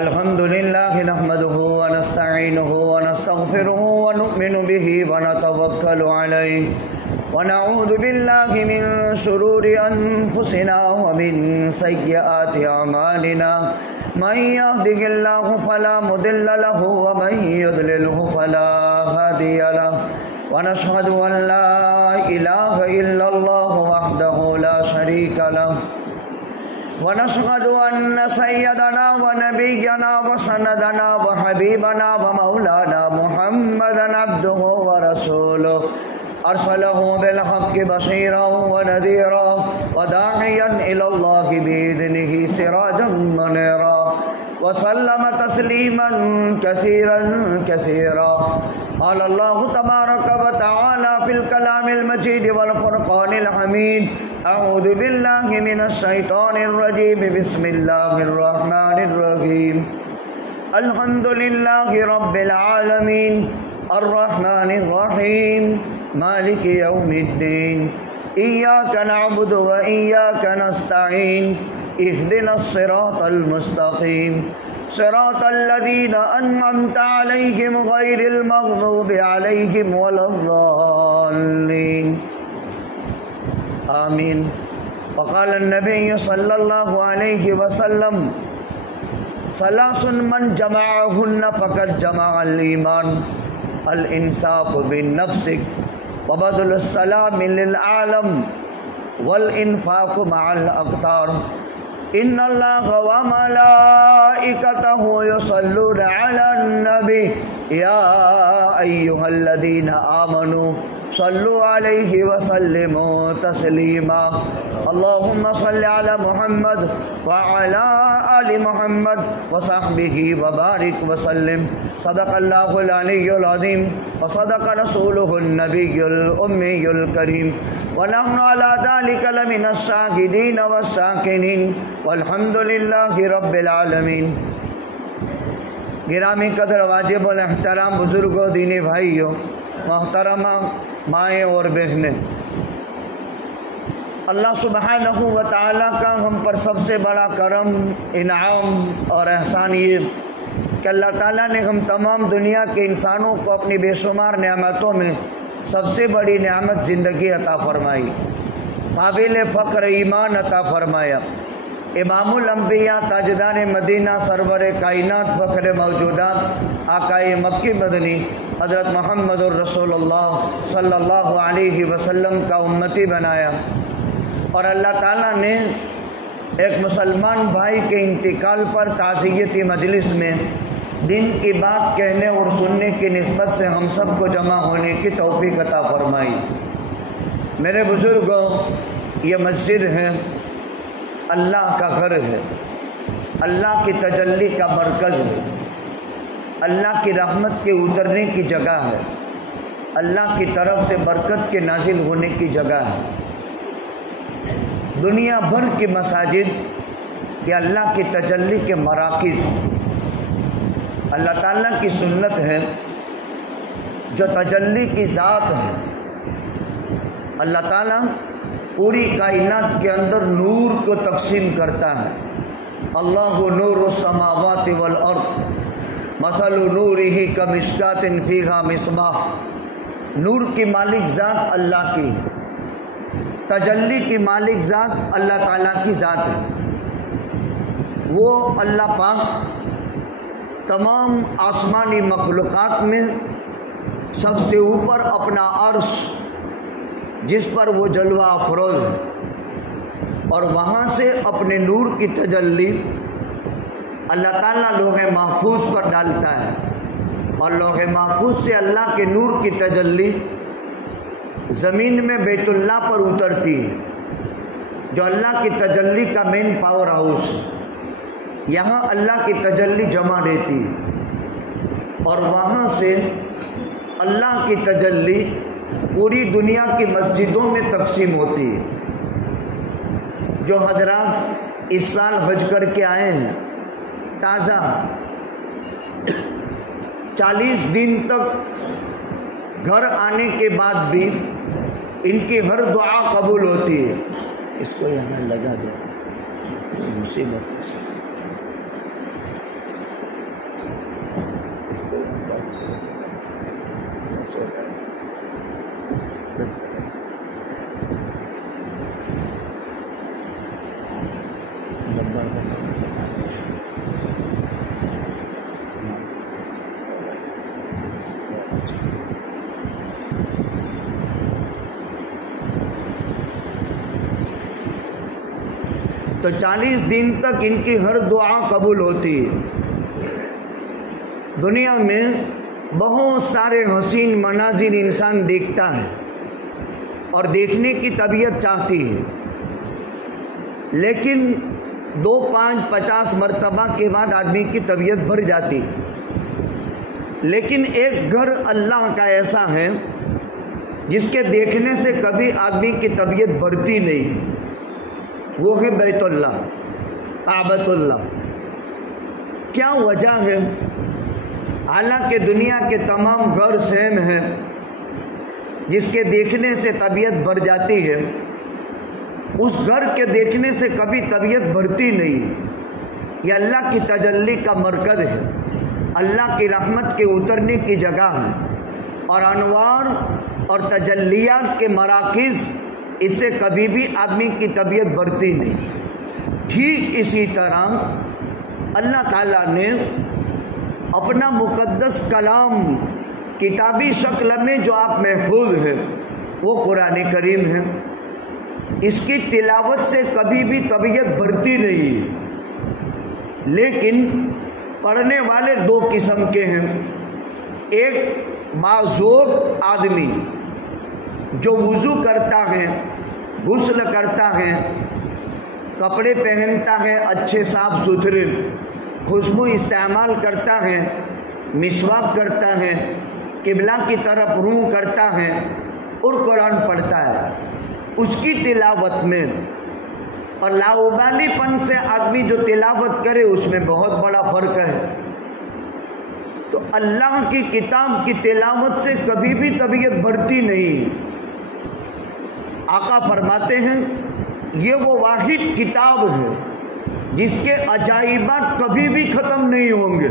الحمد لله نحمده ونستعينه ونستغفره ونؤمن به ونتوكل عليه ونعوذ بالله من شرور أنفسنا ومن سيئات أعمالنا من يهده الله فلا مضل له ومن يضلله فلا هادي له ونشهد أن لا إله إلا الله وحده لا شريك له ونشهد أن سيدنا ونبينا وسندنا وحبيبنا ومولانا محمدا عبده ورسوله أرسله بالحق بشيرا ونذيرا وداعيا إلى الله بإذنه سراجا منيرا وسلم تسليما كثيرا كثيرا قال الله تبارك وتعالى في الكلام المجيد والفرقان الحميد أعوذ بالله من الشيطان الرجيم بسم الله الرحمن الرحيم الحمد لله رب العالمين الرحمن الرحيم مالك يوم الدين إياك نعبد وإياك نستعين اهدنا الصراط المستقيم صراط الذين أنعمت عليهم غير المغضوب عليهم ولا الضالين آمين وقال النبي صلى الله عليه وسلم ثلاث من جمعهن فقد جمع الإيمان الإنصاف بالنفس وبذل السلام للعالم والإنفاق مع الأقدار إن الله وملائكته يصلون على النبي يا أيها الذين آمنوا صلوا عليه وسلموا تسليما اللهم صل على محمد وعلى آل محمد وصحبه وبارك وسلم صدق الله العلي العظيم وصدق رسوله النبي الأمي الكريم ونحن على ذلك لمن الشاهدين والشاكرين والحمد لله رب العالمين۔ گرامی قدر واجب الاحترام بزرگوں، دینی بھائیوں، محترمہ مائیں اور بہنیں، اللہ سبحانہ و تعالیٰ کا ہم پر سب سے بڑا کرم، انعام اور احسان یہ کہ اللہ تعالیٰ نے ہم تمام دنیا کے انسانوں کو اپنی بے شمار نعمتوں میں سب سے بڑی نعمت زندگی عطا فرمائی، قابل فخر ایمان عطا فرمایا۔ امام الانبیاء تاجدار مدینہ سرور کائنات فخر موجودات آقائے مکی مدنی حضرت محمد الرسول اللہ صلی اللہ علیہ وسلم کا امتی بنایا، اور اللہ تعالیٰ نے ایک مسلمان بھائی کے انتقال پر تعزیتی مجلس میں دین کی بات کہنے اور سننے کی نسبت سے ہم سب کو جمع ہونے کی توفیق عطا فرمائی۔ میرے بزرگوں، یہ مسجد ہے، اللہ کا گھر ہے، اللہ کی تجلی کا مرکز ہے، اللہ کی رحمت کے اترنے کی جگہ ہے، اللہ کی طرف سے برکت کے نازل ہونے کی جگہ ہے۔ دنیا بھر کی مساجد یہ اللہ کی تجلی کے مراکز ہیں۔ اللہ تعالیٰ کی سنت ہے جو تجلی کی ذات ہے، اللہ تعالیٰ پوری کائنات کے اندر نور کو تقسیم کرتا ہے۔ اللہ نور السماوات والارض مثل نورہ کمشکاۃ فیہا مصباح۔ نور کی مالک ذات اللہ کی، تجلی کی مالک ذات اللہ تعالیٰ کی ذات ہے۔ وہ اللہ پاک تمام آسمانی مخلوقات میں سب سے اوپر اپنا عرش جس پر وہ جلوہ افروز ہے، اور وہاں سے اپنے نور کی تجلی اللہ تعالیٰ لوح محفوظ پر ڈالتا ہے، اور لوح محفوظ سے اللہ کے نور کی تجلی زمین میں بیت اللہ پر اترتی ہے، جو اللہ کی تجلی کا مین پاور ہاؤس ہے۔ یہاں اللہ کی تجلی جمع رہتی ہے، اور وہاں سے اللہ کی تجلی پوری دنیا کی مسجدوں میں تقسیم ہوتی ہے۔ جو حضرات اس سال حج کر کے آئے ہیں، تازہ 40 دن تک گھر آنے کے بعد بھی ان کی ہر دعا قبول ہوتی ہے۔ اس کو یہاں لگا دیں، مصیبت تو 40 دن تک ان کی ہر دعا قبول ہوتی ہے۔ دنیا میں بہت سارے حسین مناظر انسان دیکھتا ہے اور دیکھنے کی طبیعت چاہتی ہے، لیکن 2، 5، 50 مرتبہ کے بعد آدمی کی طبیعت بھر جاتی ہے۔ لیکن ایک گھر اللہ کا ایسا ہے جس کے دیکھنے سے کبھی آدمی کی طبیعت بھرتی نہیں، وہ ہے بیت اللہ، کعبۃ اللہ۔ کیا وجہ ہے؟ حالانکہ دنیا کے تمام گھر سیم ہیں، جس کے دیکھنے سے طبیعت بھر جاتی ہے، اس گھر کے دیکھنے سے کبھی طبیعت بھرتی نہیں۔ یہ اللہ کی تجلی کا مرکز ہے، اللہ کی رحمت کے اترنے کی جگہ ہے، اور انوار اور تجلیات کے مراکز، اس سے کبھی بھی آدمی کی طبیعت بڑھتی نہیں۔ ٹھیک اسی طرح اللہ تعالیٰ نے اپنا مقدس کلام کتابی شکل میں جو آپ محفوظ ہے وہ قرآن کریم ہے، اس کی تلاوت سے کبھی بھی طبیعت بڑھتی نہیں۔ لیکن پڑھنے والے 2 قسم کے ہیں، ایک معذور آدمی جو وضو کرتا ہے، غسل کرتا ہے، کپڑے پہنتا ہے اچھے صاف ستھرے، خوشبو استعمال کرتا ہے، مسواک کرتا ہے، قبلہ کی طرف رجوع کرتا ہے اور قرآن پڑھتا ہے، اس کی تلاوت میں اور لاابالی پن سے آدمی جو تلاوت کرے اس میں بہت بڑا فرق ہے۔ تو اللہ کی کتاب کی تلاوت سے کبھی بھی طبیعت بڑھتی نہیں۔ آقا فرماتے ہیں یہ وہ واحد کتاب ہے جس کے عجائبات کبھی بھی ختم نہیں ہوں گے۔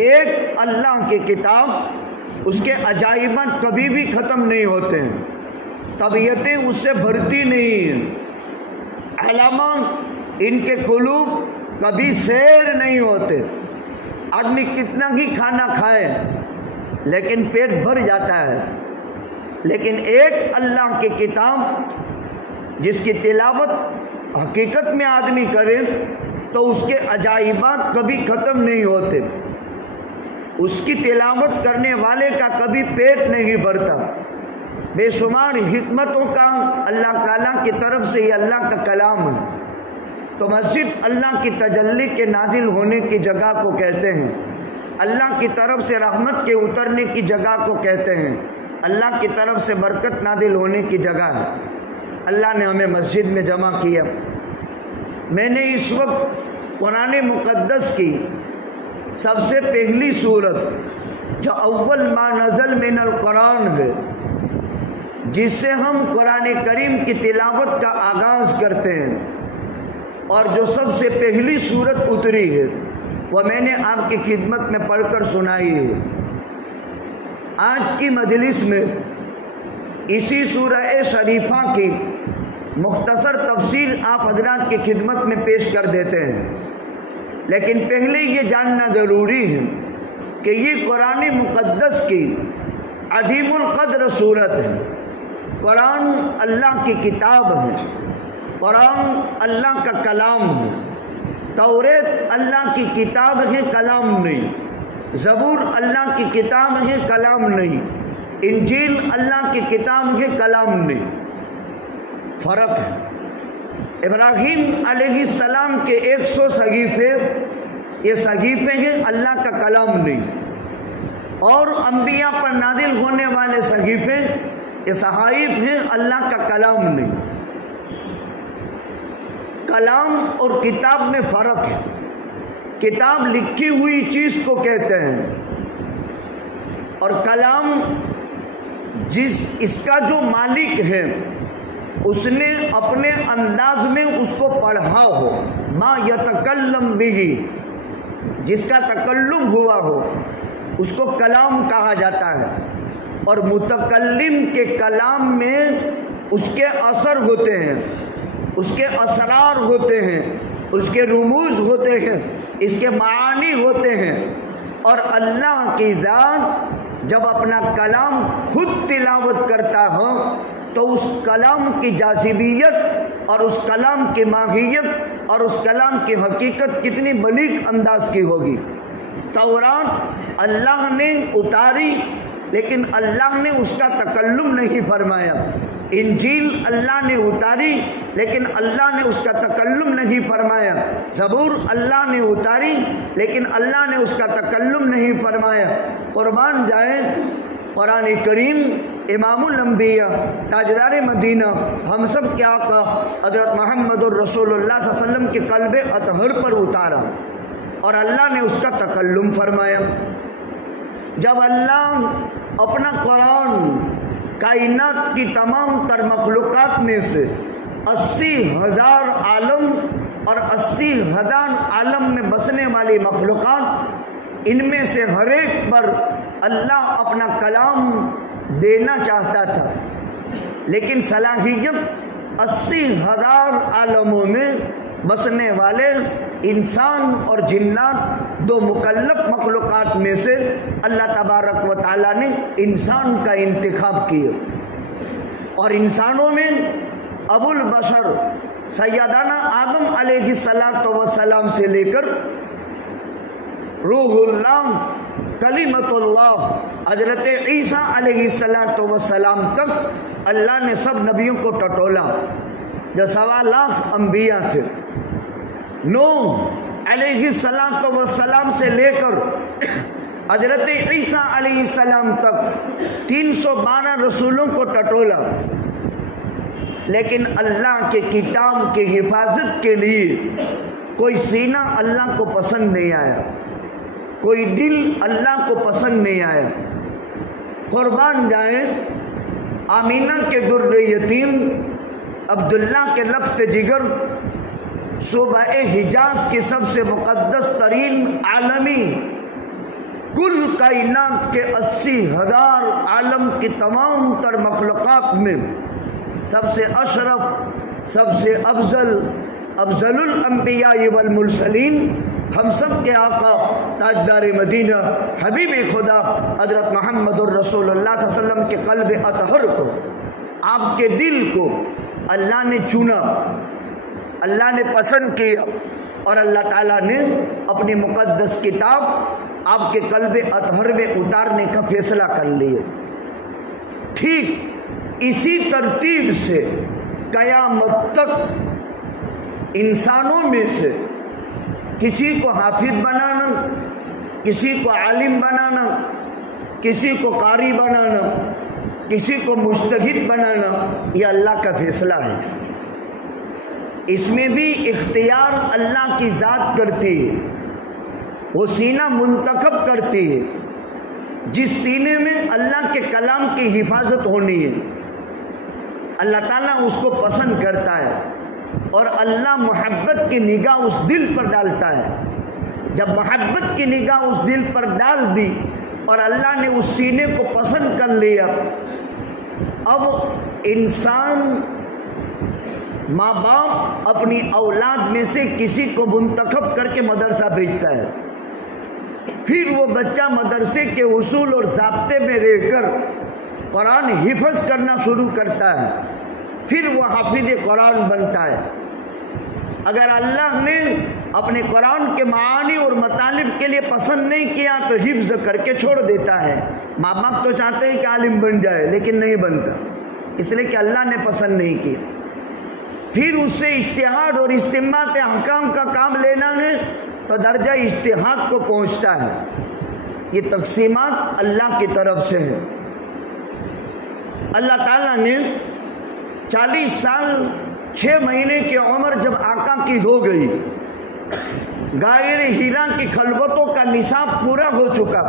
ایک اللہ کی کتاب، اس کے عجائبات کبھی بھی ختم نہیں ہوتے ہیں، طبیعتیں اس سے بھرتی نہیں ہیں، علامات ان کے قلوب کبھی سیر نہیں ہوتے۔ آدمی کتنا ہی کھانا کھائے لیکن پیٹ بھر جاتا ہے، لیکن ایک اللہ کی کتاب جس کی تلاوت حقیقت میں آدمی کرے تو اس کے عجائبات کبھی ختم نہیں ہوتے، اس کی تلاوت کرنے والے کا کبھی پیٹ نہیں بھرتا۔ بے شمار حکمتوں کا اللہ تعالیٰ کی طرف سے یہ اللہ کا کلام ہے۔ تو مسجد اللہ کی تجلی کے نازل ہونے کی جگہ کو کہتے ہیں، اللہ کی طرف سے رحمت کے اترنے کی جگہ کو کہتے ہیں، اللہ کی طرف سے برکت نازل ہونے کی جگہ ہے۔ اللہ نے ہمیں مسجد میں جمع کیا۔ میں نے اس وقت قرآن مقدس کی سب سے پہلی سورت جو اول ما نزل من القرآن ہے، جس سے ہم قرآن کریم کی تلاوت کا آغاز کرتے ہیں، اور جو سب سے پہلی سورت اتری ہے وہ میں نے آپ کی خدمت میں پڑھ کر سنائی ہے۔ آج کی مجلس میں اسی سورہ شریفہ کی مختصر تفسیر آپ حضرات کی خدمت میں پیش کر دیتے ہیں، لیکن پہلے یہ جاننا ضروری ہے کہ یہ قرآن مقدس کی عظیم القدر سورت ہے۔ قرآن اللہ کی کتاب ہے، قرآن اللہ کا کلام ہے، توریت اللہ کی کتاب ہے، کلام نہیں، زبور اللہ کی کتاب ہے، کلام نہیں، انجیل اللہ کی کتاب ہے، کلام نہیں۔ فرق ہے۔ ابراہیم علیہ السلام کے 100 صحیفے، یہ صحیفے ہیں، اللہ کا کلام نہیں، اور انبیاء پر نازل ہونے والے صحیفے یہ صحائف ہیں، اللہ کا کلام نہیں۔ کلام اور کتاب میں فرق ہے۔ کتاب لکھی ہوئی چیز کو کہتے ہیں، اور کلام اس کا جو مالک ہے اس نے اپنے انداز میں اس کو پڑھا ہو، ما یتکلم بھی، جس کا تکلم ہوا ہو اس کو کلام کہا جاتا ہے، اور متکلم کے کلام میں اس کے اثر ہوتے ہیں، اس کے اسرار ہوتے ہیں، اس کے رموز ہوتے ہیں، اس کے معانی ہوتے ہیں۔ اور اللہ کی ذات جب اپنا کلام خود تلاوت کرتا ہو تو اس کلام کی جاذبیت اور اس کلام کی ماہیت اور اس کلام کی حقیقت کتنی بلیغ انداز کی ہوگی۔ تورات اللہ نے اتاری لیکن اللہ نے اس کا تکلم نہیں فرمایا، انجیل اللہ نے اتاری لیکن اللہ نے اس کا تکلم نہیں فرمایا، زبور اللہ نے اتاری لیکن اللہ نے اس کا تکلم نہیں فرمایا۔ قربان جائے قرآن کریم امام الانبیاء تاجدار مدینہ ہم سب کے آقا حضرت محمد الرسول اللہ صلی اللہ علیہ وسلم کے قلب اطہر پر اتارا اور اللہ نے اس کا تکلم فرمایا۔ جب اللہ اپنا قرآن کائنات کی تمام تر مخلوقات میں سے 80,000 عالم اور 80,000 عالم میں بسنے والی مخلوقات، ان میں سے ہر ایک پر اللہ اپنا کلام دینا چاہتا تھا، لیکن صلاحیت 80,000 عالموں میں بسنے والے انسان اور جنات دو مکلف مخلوقات میں سے اللہ تبارک و تعالیٰ نے انسان کا انتخاب کیا، اور انسانوں میں ابو البشر سیدنا آدم علیہ السلام سے لے کر روح اللہ کلمت اللہ حضرت عیسیٰ علیہ السلام تک اللہ نے سب نبیوں کو ٹٹولا۔ جو 1.25 لاکھ انبیاء تھے، نوح علیہ السلام سے لے کر حضرت عیسیٰ علیہ السلام تک 312 رسولوں کو ٹٹولا، لیکن اللہ کے کتاب کی حفاظت کے لیے کوئی سینہ اللہ کو پسند نہیں آیا، کوئی دل اللہ کو پسند نہیں آیا۔ قربان جائیں آمینہ کے در یتیم عبداللہ کے لخت جگر صوبہ حجاز کی سب سے مقدس ترین عالمی، کل کائنات کے 80,000 عالم کی تمام تر مخلوقات میں سب سے اشرف، سب سے افضل الانبیاء والمرسلین، ہم سب کے آقا تاجدار مدینہ حبیب خدا حضرت محمد الرسول اللہ صلی اللہ علیہ وسلم کے قلب اطہر کو، آپ کے دل کو اللہ نے چنا، اللہ نے پسند کیا، اور اللہ تعالیٰ نے اپنی مقدس کتاب آپ کے قلب اطہر میں اتارنے کا فیصلہ کر لیا۔ ٹھیک اسی ترتیب سے قیامت تک انسانوں میں سے کسی کو حافظ بنانا، کسی کو عالم بنانا، کسی کو قاری بنانا، کسی کو مجتہد بنانا، یہ اللہ کا فیصلہ ہے۔ اس میں بھی اختیار اللہ کی ذات کرتی ہے، وہ سینہ منتخب کرتی ہے جس سینے میں اللہ کے کلام کی حفاظت ہونی ہے، اللہ تعالیٰ اس کو پسند کرتا ہے، اور اللہ محبت کی نگاہ اس دل پر ڈالتا ہے۔ جب محبت کی نگاہ اس دل پر ڈال دی اور اللہ نے اس سینے کو پسند کر لیا، اب انسان ماں باپ اپنی اولاد میں سے کسی کو منتخب کر کے مدرسہ بھیجتا ہے، پھر وہ بچہ مدرسے کے اصول اور ضابطے میں رہ کر قرآن حفظ کرنا شروع کرتا ہے، پھر وہ حافظ قرآن بنتا ہے۔ اگر اللہ نے اپنے قرآن کے معانی اور مطالب کے لیے پسند نہیں کیا تو حفظ کر کے چھوڑ دیتا ہے۔ ماں باپ تو چاہتے ہیں کہ عالم بن جائے لیکن نہیں بنتا، اس لیے کہ اللہ نے پسند نہیں کیا۔ پھر اس سے اجتہاد اور استنباط احکام کا کام لینا ہے تو درجہ اجتہاد کو پہنچتا ہے۔ یہ تقسیمات اللہ کی طرف سے ہے۔ اللہ تعالیٰ نے 40 سال 6 مہینے کی عمر جب آقا کی ہو گئی، غار حرا کی خلوتوں کا نصاب پورا ہو چکا،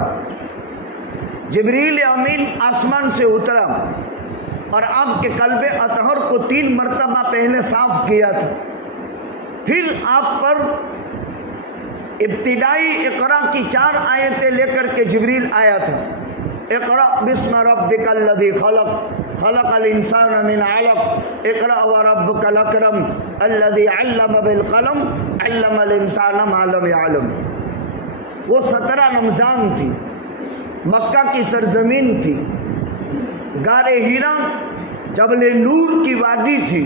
جبریل امین آسمان سے اترا اور آپ کے قلب اطہر کو 3 مرتبہ پہلے صاف کیا تھا، پھر آپ پر ابتدائی اقرا کی 4 آیتیں لے کر کے جبریل آیا تھا۔ اقرا بسم ربک الذی خلق خلق الانسان من علق اقرا وربک الاکرم الذی علم بالقلم علم الانسان ما لم يعلم۔ وہ 17 رمضان تھی، مکہ کی سرزمین تھی، غار حرا جبل نور کی وادی تھی،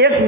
1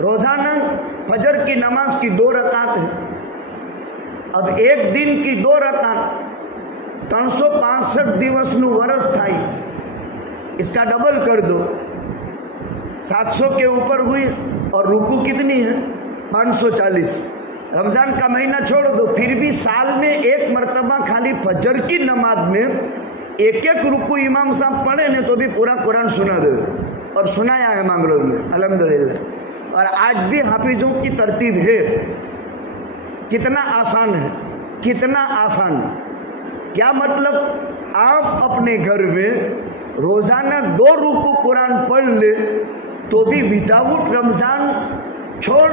روزانہ فجر کی نماز کی 2 رکعت ہے. اب ایک دن کی 2 رکعت 365 દિવસનું વરસ થાય, اس کا ڈبل کر دو, 700 کے اوپر ہوئی. اور رکوع کتنی ہے؟ 540. رمضان کا مہینہ چھوڑ دو, پھر بھی سال میں ایک مرتبہ خالی فجر کی نماز میں ایک رکوع امام صاحب پڑھے نے تو بھی پورا قرآن سنا دے, اور سنایا ہے مانگلور میں الحمدللہ. اور آج بھی حافظوں کی ترتیب ہے. کتنا آسان ہے, کتنا آسان. کیا مطلب؟ آپ اپنے گھر میں روزانہ 2 رکوع قرآن پڑھ لے تو بھی وداؤٹ رمضان چھوڑ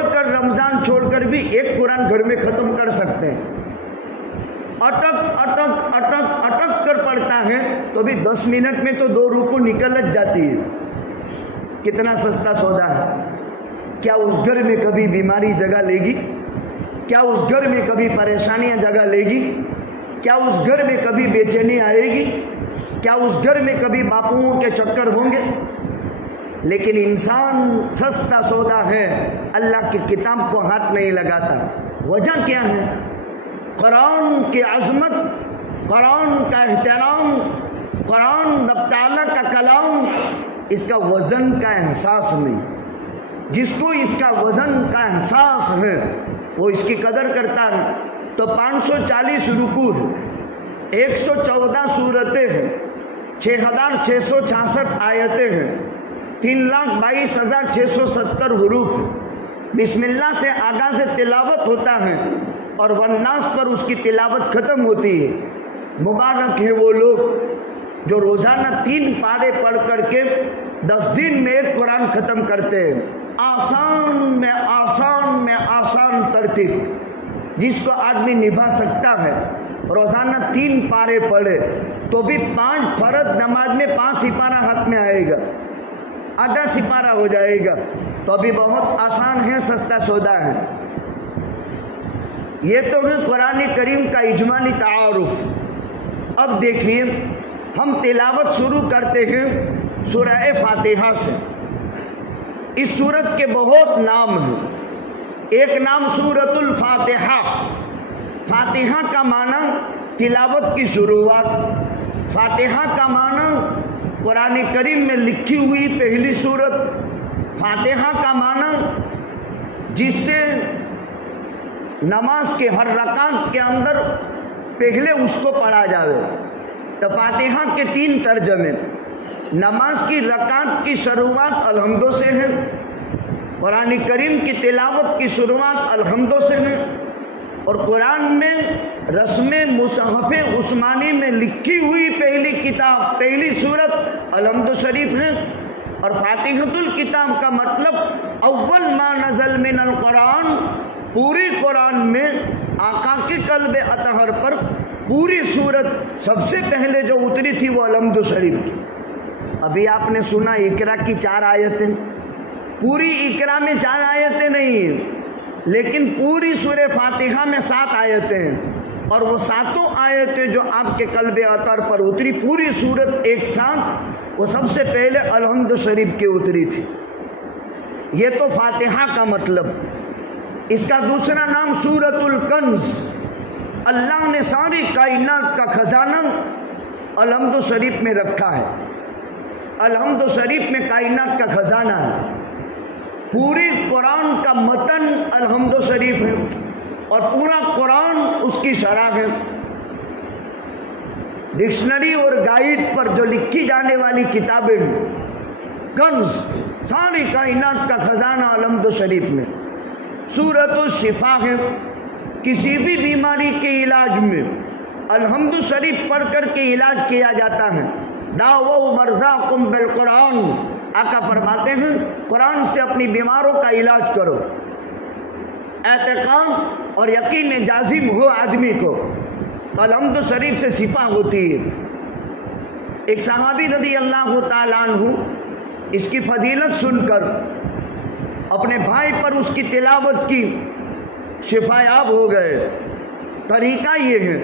کر بھی ایک قرآن گھر میں ختم کر سکتے ہیں. اٹک کر پڑھتا ہے تو بھی 10 منٹ میں تو 2 رکوع نکل جاتی ہے. کتنا سستا سودا ہے. کیا اس گھر میں کبھی بیماری جگہ لے گی؟ کیا اس گھر میں کبھی پریشانیاں جگہ لے گی؟ کیا اس گھر میں کبھی بے چینی آئے گی؟ کیا اس گھر میں کبھی باپوؤں کے چکر ہوں گے؟ لیکن انسان سستا سودا ہے, اللہ کی کتاب کو ہاتھ نہیں لگاتا. وجہ کیا ہے؟ قرآن کی عظمت, قرآن کا احترام, قرآن رب تعالیٰ کا کلام, اس کا وزن کا احساس نہیں. جس کو اس کا وزن کا احساس ہے وہ اس کی قدر کرتا ہے. تو 540 رکوع ہے, 114 سورتیں ہیں, 6666 آیتیں ہیں, 3,22,670 حروف ہیں. بسم اللہ سے آغاز تلاوت ہوتا ہے اور والناس پر اس کی تلاوت ختم ہوتی ہے. مبارک ہے وہ لوگ جو روزانہ 3 پارے پڑھ کر کے 10 دن میں ایک قرآن ختم کرتے ہیں. آسان میں آسان میں آسان ترتیب, جس کو آدمی نبھا سکتا ہے. روزانہ 3 پارے پڑھے تو بھی 5 فرض نماز میں 5 سپارہ ہاتھ میں آئے گا, آدھا سپارہ ہو جائے گا. تو ابھی بہت آسان ہے, سستا سودا ہے. یہ تو ہے قرآن کریم کا اجمالی تعارف. اب دیکھیے, ہم تلاوت شروع کرتے ہیں سورہ فاتحہ سے. اس سورت کے بہت نام ہیں. ایک نام سورۃ الفاتحہ. فاتحہ کا معنی تلاوت کی شروعات. فاتحہ کا معنی قرآن کریم میں لکھی ہوئی پہلی سورت. فاتحہ کا معنی جس سے نماز کے ہر رکعت کے اندر پہلے اس کو پڑھا جاوے. تو فاتحہ کے 3 ترجمے. نماز کی رکعت کی شروعات الحمدوں سے ہے, قرآن کریم کی تلاوت کی شروعات الحمدوں سے ہے, اور قرآن میں رسم مصحف عثمانی میں لکھی ہوئی پہلی کتاب, پہلی سورت الحمد شریف ہے. اور فاتحۃ الکتاب کا مطلب اول ما نزل من القرآن. پوری قرآن میں آقا کے قلب اطہر پر پوری سورت سب سے پہلے جو اتری تھی وہ الحمد شریف کی. ابھی آپ نے سنا اقرا کی 4 آیتیں. پوری اقرا میں 4 آیتیں نہیں ہیں, لیکن پوری سورہ فاتحہ میں 7 آیتیں ہیں. اور وہ 7 آیتیں جو آپ کے قلب اطہر پر اتری, پوری سورت ایک ساتھ, وہ سب سے پہلے الحمد شریف کی اتری تھی. یہ تو فاتحہ کا مطلب. اس کا دوسرا نام سورۃ الکنز. اللہ نے ساری کائنات کا خزانہ الحمد شریف میں رکھا ہے. الحمد شریف میں کائنات کا خزانہ ہے. پوری قرآن کا متن الحمد شریف ہے, اور پورا قرآن اس کی شرح ہے. ڈکشنری اور گائیڈ پر جو لکھی جانے والی کتابیں ہیں, کنز, ساری کائنات کا خزانہ الحمد شریف میں. سورۃ الشفا ہے. کسی بھی بیماری کے علاج میں الحمد شریف پڑھ کر کے علاج کیا جاتا ہے. داؤ مرضاکم بالقرآن. آقا فرماتے ہیں قرآن سے اپنی بیماروں کا علاج کرو. اعتقاد اور یقین جازم ہو آدمی کو, الحمد شریف سے شفا ہوتی ہے. ایک صحابی رضی اللہ تعالیٰ عنہ اس کی فضیلت سن کر اپنے بھائی پر اس کی تلاوت کی, شفا یاب ہو گئے. طریقہ یہ ہے,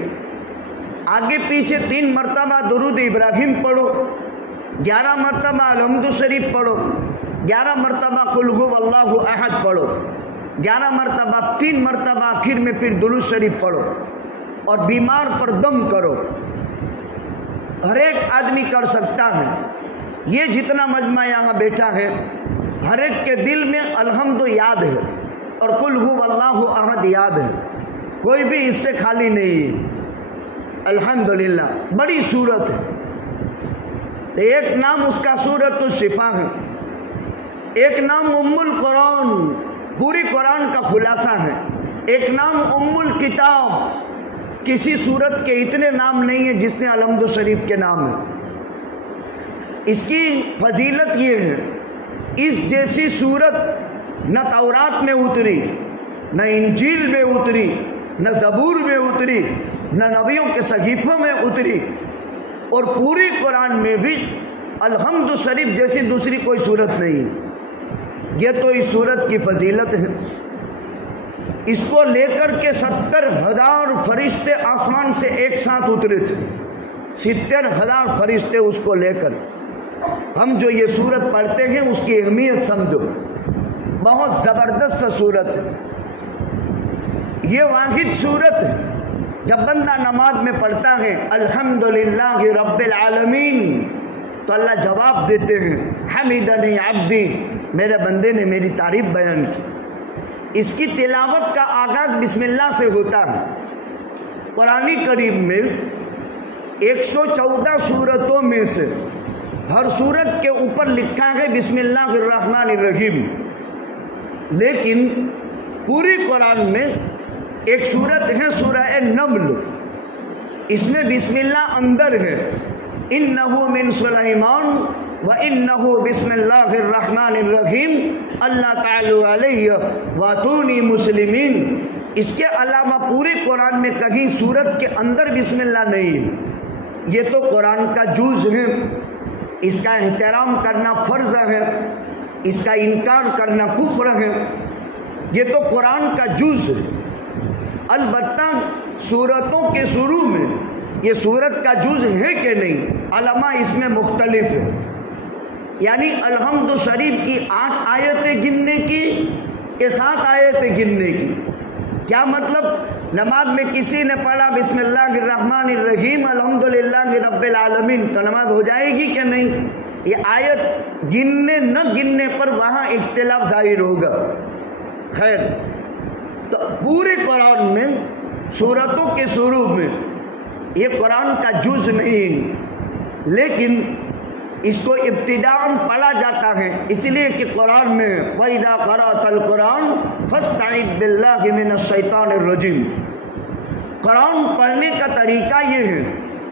آگے پیچھے 3 مرتبہ درود ابراہیم پڑھو, 11 مرتبہ الحمد شریف پڑھو, 11 مرتبہ قل هو اللہ احد پڑھو، 11 مرتبہ 3 مرتبہ آخر میں پھر درود شریف پڑھو اور بیمار پر دم کرو۔ ہر ایک آدمی کر سکتا ہے۔ یہ جتنا مجمع یہاں بیٹھا ہے ہر ایک کے دل میں الحمد یاد ہے اور قل هو اللہ احد یاد ہے، کوئی بھی اس سے خالی نہیں ہے۔ الحمدللہ بڑی سورت ہے، ایک نام اس کا سورۃ الشفا ہے، ایک نام ام القرآن پوری قرآن کا خلاصہ ہے، ایک نام ام الکتاب، کسی سورت کے اتنے نام نہیں ہیں جس نے الحمد شریف کے نام ہے۔ اس کی فضیلت یہ ہے، اس جیسی سورت نہ تورات میں اتری، نہ انجیل میں اتری، نہ زبور میں اتری، نہ نبیوں کے صحیفوں میں اتری، اور پوری قرآن میں بھی الحمد شریف جیسی دوسری کوئی سورت نہیں۔ یہ تو اس سورت کی فضیلت ہے۔ اس کو لے کر کے 70,000 فرشتے آسمان سے ایک ساتھ اترے تھے، 70,000 فرشتے اس کو لے کر۔ ہم جو یہ سورت پڑھتے ہیں اس کی اہمیت سمجھو، بہت زبردست سورت ہے۔ یہ واحد سورت ہے جب بندہ نماز میں پڑھتا ہے الحمدللہ رب العالمین تو اللہ جواب دیتے ہیں حمیدنی عبدی، میرے بندے نے میری تعریف بیان کی۔ اس کی تلاوت کا آغاز بسم اللہ سے ہوتا ہے۔ قرآن کریم میں 114 سورتوں میں سے ہر سورت کے اوپر لکھا ہے بسم اللہ الرحمن الرحیم، لیکن پوری قرآن میں ایک سورت ہے سورہ نمل، اس میں بسم اللہ اندر ہے، انہ من سلیمان وَإِنَّهُ بِسْمِ اللَّهِ الرَّحْمَنِ الرَّحِيمِ اللہ تعالی علیہ وَاتُونِي مُسْلِمِينَ۔ اس کے علاوہ پوری قرآن میں کہیں سورت کے اندر بسم اللہ نہیں ہے۔ یہ تو قرآن کا جز ہے، اس کا احترام کرنا فرض ہے، اس کا انکار کرنا کفر ہے، یہ تو قرآن کا جز ہے۔ البتہ سورتوں کے شروع میں یہ سورت کا جز ہے کہ نہیں، علماء اس میں مختلف ہے۔ یعنی الحمد شریف کی 8 آیتیں گننے کی کہ 7 آیتیں گننے کی، کیا مطلب؟ نماز میں کسی نے پڑھا بسم اللہ الرحمن الرحیم الحمدللہ رب العالمین تو نماز ہو جائے گی کہ نہیں؟ یہ آیت گننے نہ گننے پر وہاں اختلاف ظاہر ہوگا۔ خیر، تو پورے قرآن میں سورتوں کے شروع میں یہ قرآن کا جز نہیں، لیکن اس کو ابتداءً پڑھا جاتا ہے، اس لیے کہ قرآن میں وَإِذَا قَرَأْتَ الْقُرْآنَ فَاسْتَعِذْ بِاللَّهِ مِنَ الشَّيْطَانِ الرَّجِيمِ۔ قرآن پڑھنے کا طریقہ یہ ہے،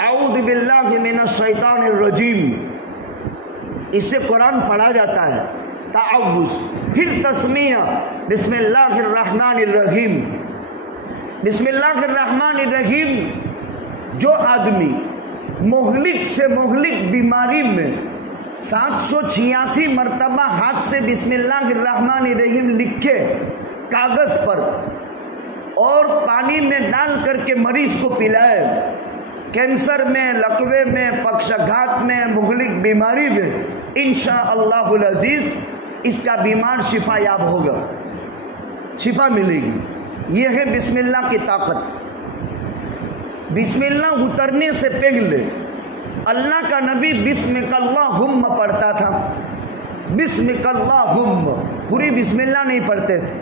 اعوذ باللہ من الشیطان الرجیم، اس سے قرآن پڑھا جاتا ہے، تعوذ، پھر تسمیہ بسم اللہ الرحمن الرحیم۔ بسم اللہ الرحمن الرحیم جو آدمی مہلک سے مہلک بیماری میں 786 مرتبہ ہاتھ سے بسم اللہ الرحمن الرحیم لکھے کاغذ پر اور پانی میں ڈال کر کے مریض کو پلائے، کینسر میں، لقوے میں، پکشگھات میں، مہلک بیماری میں، انشاءاللہ العزیز اس کا بیمار شفا یاب ہوگا، شفا ملے گی۔ یہ ہے بسم اللہ کی طاقت۔ بسم اللہ اترنے سے پہلے اللہ کا نبی بسمک اللہم پڑھتا تھا، بسمک اللہم، پوری بسم اللہ نہیں پڑھتے تھے،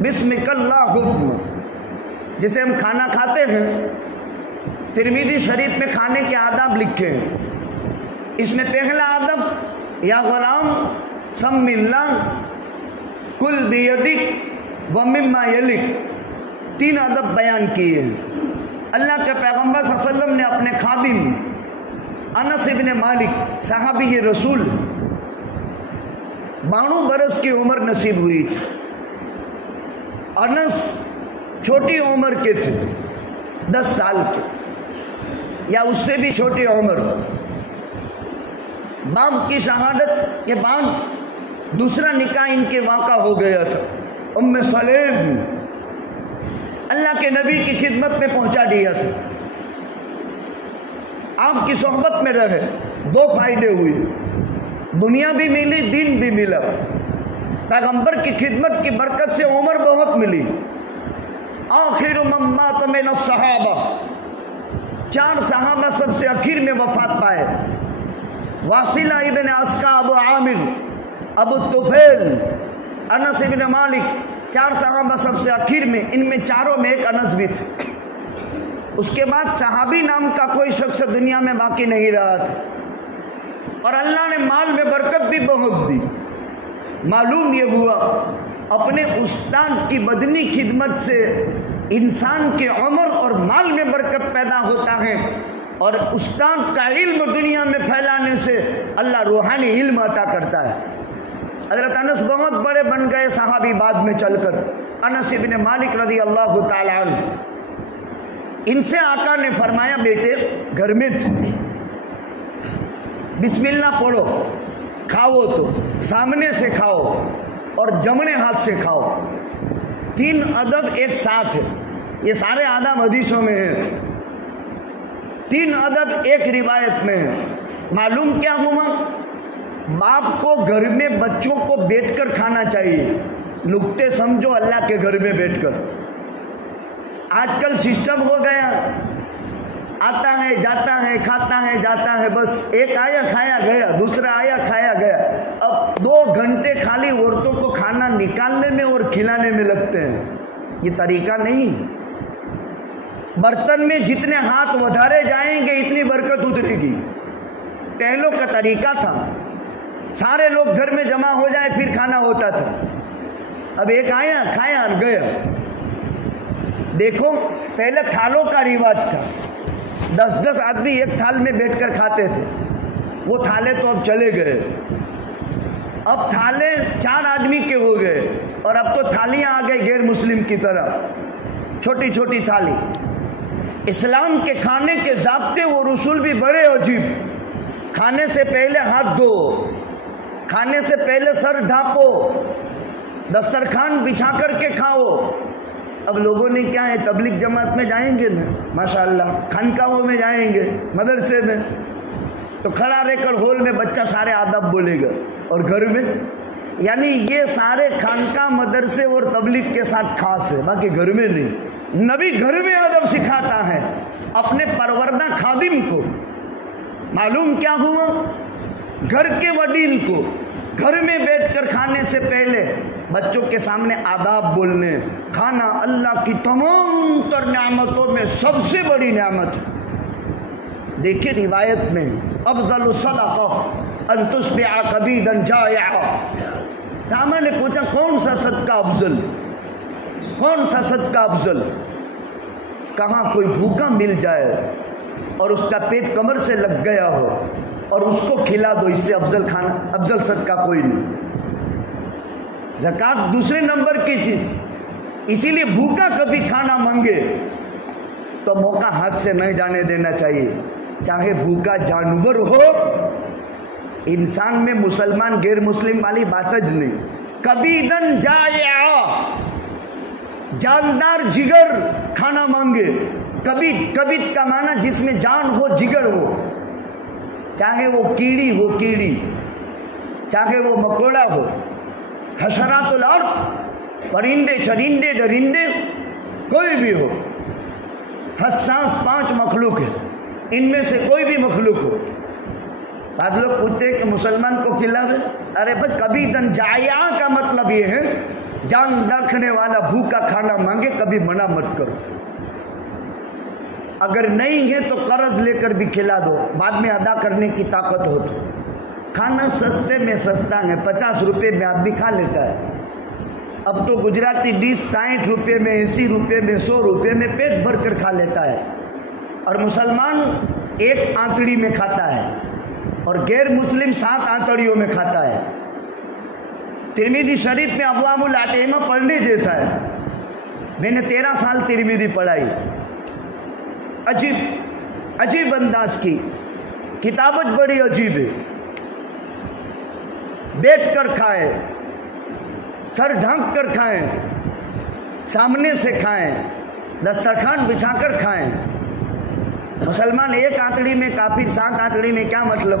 بسمک اللہم۔ جیسے ہم کھانا کھاتے ہیں، ترمذی شریف میں کھانے کے آداب لکھے ہیں، اس میں پہلا آدب یا غلام سم اللہ کل بیدک ومما یلک، 3 ادب بیان کیے ہیں۔ اللہ کے پیغمبر صلی اللہ علیہ وسلم نے اپنے خادم انس ابن مالک صحابی رسول 92 برس کی عمر نصیب ہوئی تھی۔ انس چھوٹی عمر کے تھے، 10 سال کے یا اس سے بھی چھوٹی عمر۔ باپ کی شہادت کے بعد دوسرا نکاح ان کے واقع ہو گیا تھا۔ ام سلیم اللہ کے نبی کی خدمت میں پہنچا دیا تھا، آپ کی صحبت میں رہے، 2 فائدے ہوئے۔ دنیا بھی ملی، دین بھی ملا، پیغمبر کی خدمت کی برکت سے عمر بہت ملی۔ آخر من مات من الصحابہ، 4 صحابہ سب سے آخر میں وفات پائے، واصلہ ابن اسقع، ابو عامر، ابو طفیل، انس ابن مالک، 4 صحابہ سب سے آخر میں، ان میں چاروں میں ایک انس بھی تھے۔ اس کے بعد صحابی نام کا کوئی شخص دنیا میں باقی نہیں رہا تھا، اور اللہ نے مال میں برکت بھی بہت دی۔ معلوم یہ ہوا اپنے استاد کی بدنی خدمت سے انسان کے عمر اور مال میں برکت پیدا ہوتا ہے، اور استاد کا علم دنیا میں پھیلانے سے اللہ روحانی علم عطا کرتا ہے۔ حضرت انس بہت بڑے بن گئے صحابی بعد میں چل کر، انس ابن مالک رضی اللہ تعالی عنہ۔ ان سے آقا نے فرمایا بیٹے گھر میں بسم اللہ پڑھو، کھاؤ تو سامنے سے کھاؤ اور جمنے ہاتھ سے کھاؤ، 3 ادب ایک ساتھ ہے، یہ سارے آداب حدیثوں میں ہیں، 3 ادب ایک روایت میں ہے۔ معلوم کیا ہوا؟ باپ کو گھر میں بچوں کو بیٹھ کر کھانا چاہیے، نکتے سمجھو اللہ کے گھر میں بیٹھ کر۔ آج کل سسٹم ہو گیا، آتا ہے جاتا ہے، کھاتا ہے جاتا ہے، بس ایک آیا کھایا گیا، دوسرا آیا کھایا گیا۔ اب 2 گھنٹے خالی عورتوں کو کھانا نکالنے میں اور کھلانے میں لگتے ہیں، یہ طریقہ نہیں۔ برتن میں جتنے ہاتھ وڈھارے جائیں گے اتنی برکت اترے گی۔ پہلوں کا طریقہ تھا سارے لوگ گھر میں جمع ہو جائے پھر کھانا ہوتا تھا، اب ایک آیا کھایا گیا۔ دیکھو پہلے تھالوں کا رواج تھا، 10 آدمی ایک تھال میں بیٹھ کر کھاتے تھے، وہ تھالے تو اب چلے گئے، اب تھالے 4 آدمی کے ہو گئے، اور اب تو تھالیاں آ گئی غیر مسلم کی طرح، چھوٹی چھوٹی تھالی۔ اسلام کے کھانے کے ضابطے و رسول بھی بڑے عجیب، کھانے سے پہلے ہاتھ دھو، کھانے سے پہلے سر ڈھانپو، دسترخوان بچھا کر کے کھاؤ۔ اب لوگوں نے کیا ہے، تبلیغ جماعت میں جائیں گے نا ماشاءاللہ، خانقاہوں میں جائیں گے، مدرسے میں، تو کھڑا رہ کر ہول میں بچہ سارے آداب بولے گا، اور گھر میں یعنی یہ سارے خانقاہ مدرسے اور تبلیغ کے ساتھ خاص ہے، باقی گھر میں نہیں۔ نبی گھر میں ادب سکھاتا ہے اپنے پروردہ خادم کو۔ معلوم کیا ہوا؟ گھر کے وڈیل کو گھر میں بیٹھ کر کھانے سے پہلے بچوں کے سامنے آداب بولنے۔ کھانا اللہ کی تمام تر نعمتوں میں سب سے بڑی نعمت ہے۔ دیکھیں روایت میں افضل الصدقہ ان تشبع کبیدا جائعا، صحابہ نے پوچھا کون سا صدقہ افضل، کون سا صدقہ افضل؟ کہاں کوئی بھوکا مل جائے اور اس کا پیٹ کمر سے لگ گیا ہو اور اس کو کھلا دو، اس سے افضل کھانا، افضل صدقہ کوئی نہیں۔ زکوٰۃ دوسرے نمبر کی چیز، اسی لیے بھوکا کبھی کھانا مانگے تو موقع ہاتھ سے نہیں جانے دینا چاہیے، چاہے بھوکا جانور ہو۔ انسان میں مسلمان غیر مسلم والی بات ج نہیں۔ کبیدن جائعا، جاندار جگر کھانا مانگے۔ کبید کا معنی جس میں جان ہو، جگر ہو، چاہے وہ کیڑی ہو کیڑی، چاہے وہ مکوڑا ہو، حشرات الارض، پرندے چرندے درندے، کوئی بھی ہو، حساس 5 مخلوق ہے، ان میں سے کوئی بھی مخلوق ہو۔ بعض لوگ پوچھتے ہیں کہ مسلمان کو کھلاوے، ارے بھائی کبھی دن جائیا کا مطلب یہ ہے جان رکھنے والا بھوکا کھانا مانگے کبھی منع مت کرو، اگر نہیں ہے تو قرض لے کر بھی کھلا دو، بعد میں ادا کرنے کی طاقت ہو تو۔ کھانا سستے میں سستا ہے، 50 روپے میں آدمی کھا لیتا ہے۔ اب تو گجراتی ڈش 60 روپے میں، 80 روپے میں، 100 روپے میں پیٹ بھر کر کھا لیتا ہے، اور مسلمان 1 آنتڑی میں کھاتا ہے اور غیر مسلم 7 آنتڑیوں میں کھاتا ہے۔ ترمذی شریف میں ابواب الاطعمہ پڑھنے جیسا ہے، میں نے 13 سال ترمذی پڑھائی، عجیب انداز کی کتابت، بڑی عجیب ہے۔ بیٹھ کر کھائیں، سر ڈھانک کر کھائیں، سامنے سے کھائیں، دسترخوان بچھا کر کھائیں۔ مسلمان 1 آنتڑی میں کافی، 7 آنتڑی میں کیا مطلب؟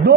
2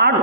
8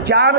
4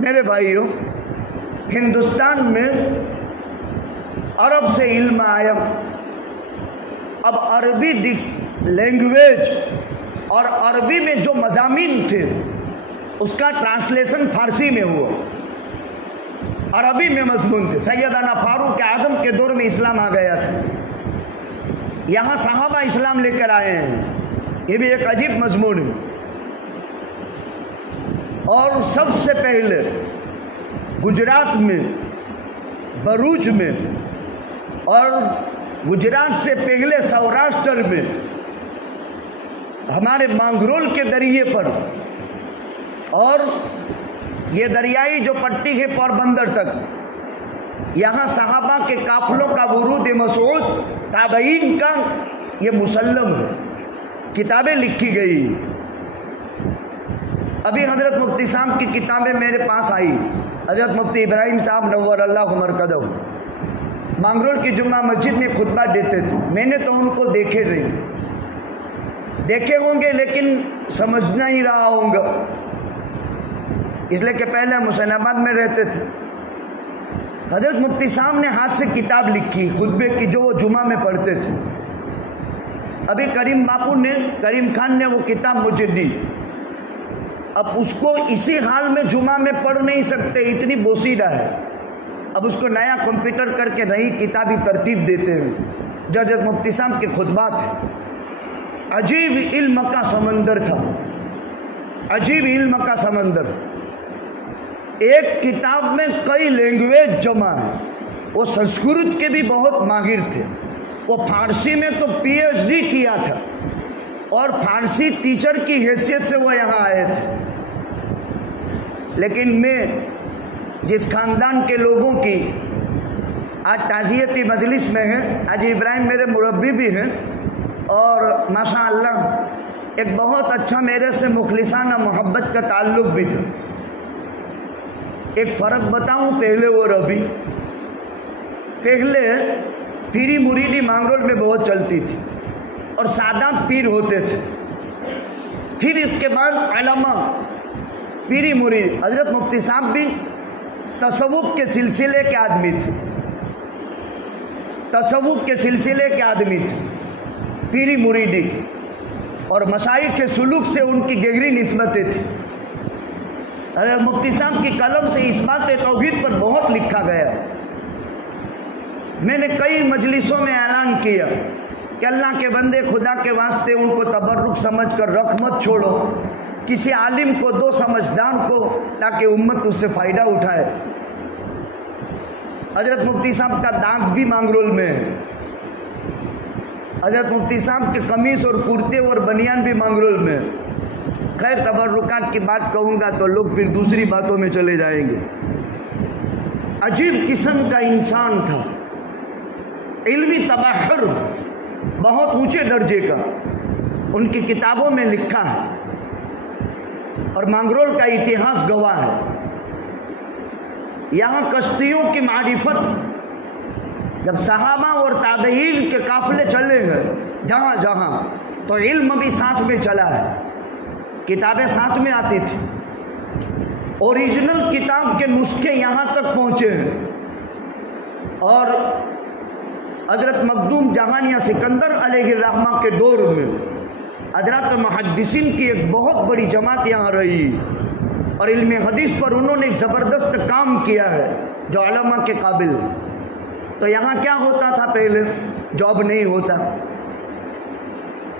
میرے بھائیوں، ہندوستان میں عرب سے علم آیا، اب عربی لینگویج اور عربی میں جو مضامین تھے اس کا ٹرانسلیشن فارسی میں ہوا، عربی میں مضمون تھے۔ سیدنا فاروق اعظم کے دور میں اسلام آ گیا تھا، یہاں صحابہ اسلام لے کر آئے ہیں، یہ بھی ایک عجیب مضمون ہے۔ اور سب سے پہلے گجرات میں، بروچ میں، اور گجرات سے پہلے سوراشٹر میں، ہمارے مانگرول کے دریے پر، اور یہ دریائی جو پٹی ہے پوربندر تک، یہاں صحابہ کے قافلوں کا ورود مسعود، تابعین کا یہ مسلم ہے، کتابیں لکھی گئی۔ ابھی حضرت مفتی صاحب کی کتابیں میرے پاس آئی، حضرت مفتی ابراہیم صاحب نور اللہ مرکزہ مانگرول کی جمعہ مسجد میں خطبہ دیتے تھے، میں نے تو ان کو دیکھے ہوں گے لیکن سمجھ نہیں رہا ہوں گا، اس لیے کہ پہلے ہم حسین آباد میں رہتے تھے۔ حضرت مفتی صاحب نے ہاتھ سے کتاب لکھی خطبے کی، جو وہ جمعہ میں پڑھتے تھے۔ ابھی کریم خان نے وہ کتاب مجھے دی، اب اس کو اسی حال میں جمعہ میں پڑھ نہیں سکتے، اتنی بوسیدہ ہے، اب اس کو نیا کمپیوٹر کر کے نئی کتابی ترتیب دیتے ہیں، جو حضرت مفتی صاحب کے خطبات ہیں۔ عجیب علم کا سمندر تھا، عجیب علم کا سمندر، ایک کتاب میں کئی لینگویج جمع ہے۔ وہ سنسکرت کے بھی بہت ماہر تھے، وہ فارسی میں تو پی ایچ ڈی کیا تھا، اور فارسی ٹیچر کی حیثیت سے وہ یہاں آئے تھے۔ لیکن میں جس خاندان کے لوگوں کی آج تعزیتی مجلس میں ہے، حاجی ابراہیم میرے مربی بھی ہیں، اور ماشاءاللہ ایک بہت اچھا میرے سے مخلصانہ محبت کا تعلق بھی تھا۔ ایک فرق بتاؤں پہلے اور ابھی، پہلے پیری مریدی مانگرول میں بہت چلتی تھی اور سادات پیر ہوتے تھے، پھر اس کے بعد علماء پیری مرید، حضرت مفتی صاحب بھی تصوف کے سلسلے کے آدمی تھے، تصوف کے سلسلے کے آدمی تھے، پیری مریدی کی، اور مشائخ کے سلوک سے ان کی گہری نسبتیں تھیں۔ حضرت مفتی صاحب کی قلم سے اس بات توحید پر بہت لکھا گیا۔ میں نے کئی مجلسوں میں اعلان کیا کہ اللہ کے بندے، خدا کے واسطے ان کو تبرک سمجھ کر رکھ مت چھوڑو، کسی عالم کو دو، سمجھدار کو، تاکہ امت اس سے فائدہ اٹھائے۔ حضرت مفتی صاحب کا دانت بھی مانگرول میں ہے، حضرت مفتی صاحب کے قمیص اور کرتے اور بنیان بھی مانگرول میں ہے۔ خیر، تبرکات کی بات کہوں گا تو لوگ پھر دوسری باتوں میں چلے جائیں گے۔ عجیب قسم کا انسان تھا، علمی تبحر بہت اونچے درجے کا، ان کی کتابوں میں لکھا ہے، اور مانگرول کا اتہاس گواہ ہے۔ یہاں کشتیوں کی معرفت، جب صحابہ اور تابعین کے قافلے چلے ہیں جہاں جہاں، تو علم بھی ساتھ میں چلا ہے، کتابیں ساتھ میں آتی تھی، اوریجنل کتاب کے نسخے یہاں تک پہنچے ہیں۔ اور حضرت مخدوم جہانیہ سکندر علیہ الرحمہ کے دور میں حضرات محدثین کی ایک بہت بڑی جماعت یہاں رہی، اور علم حدیث پر انہوں نے ایک زبردست کام کیا ہے جو علماء کے قابل ہے۔ تو یہاں کیا ہوتا تھا پہلے جو اب نہیں ہوتا؟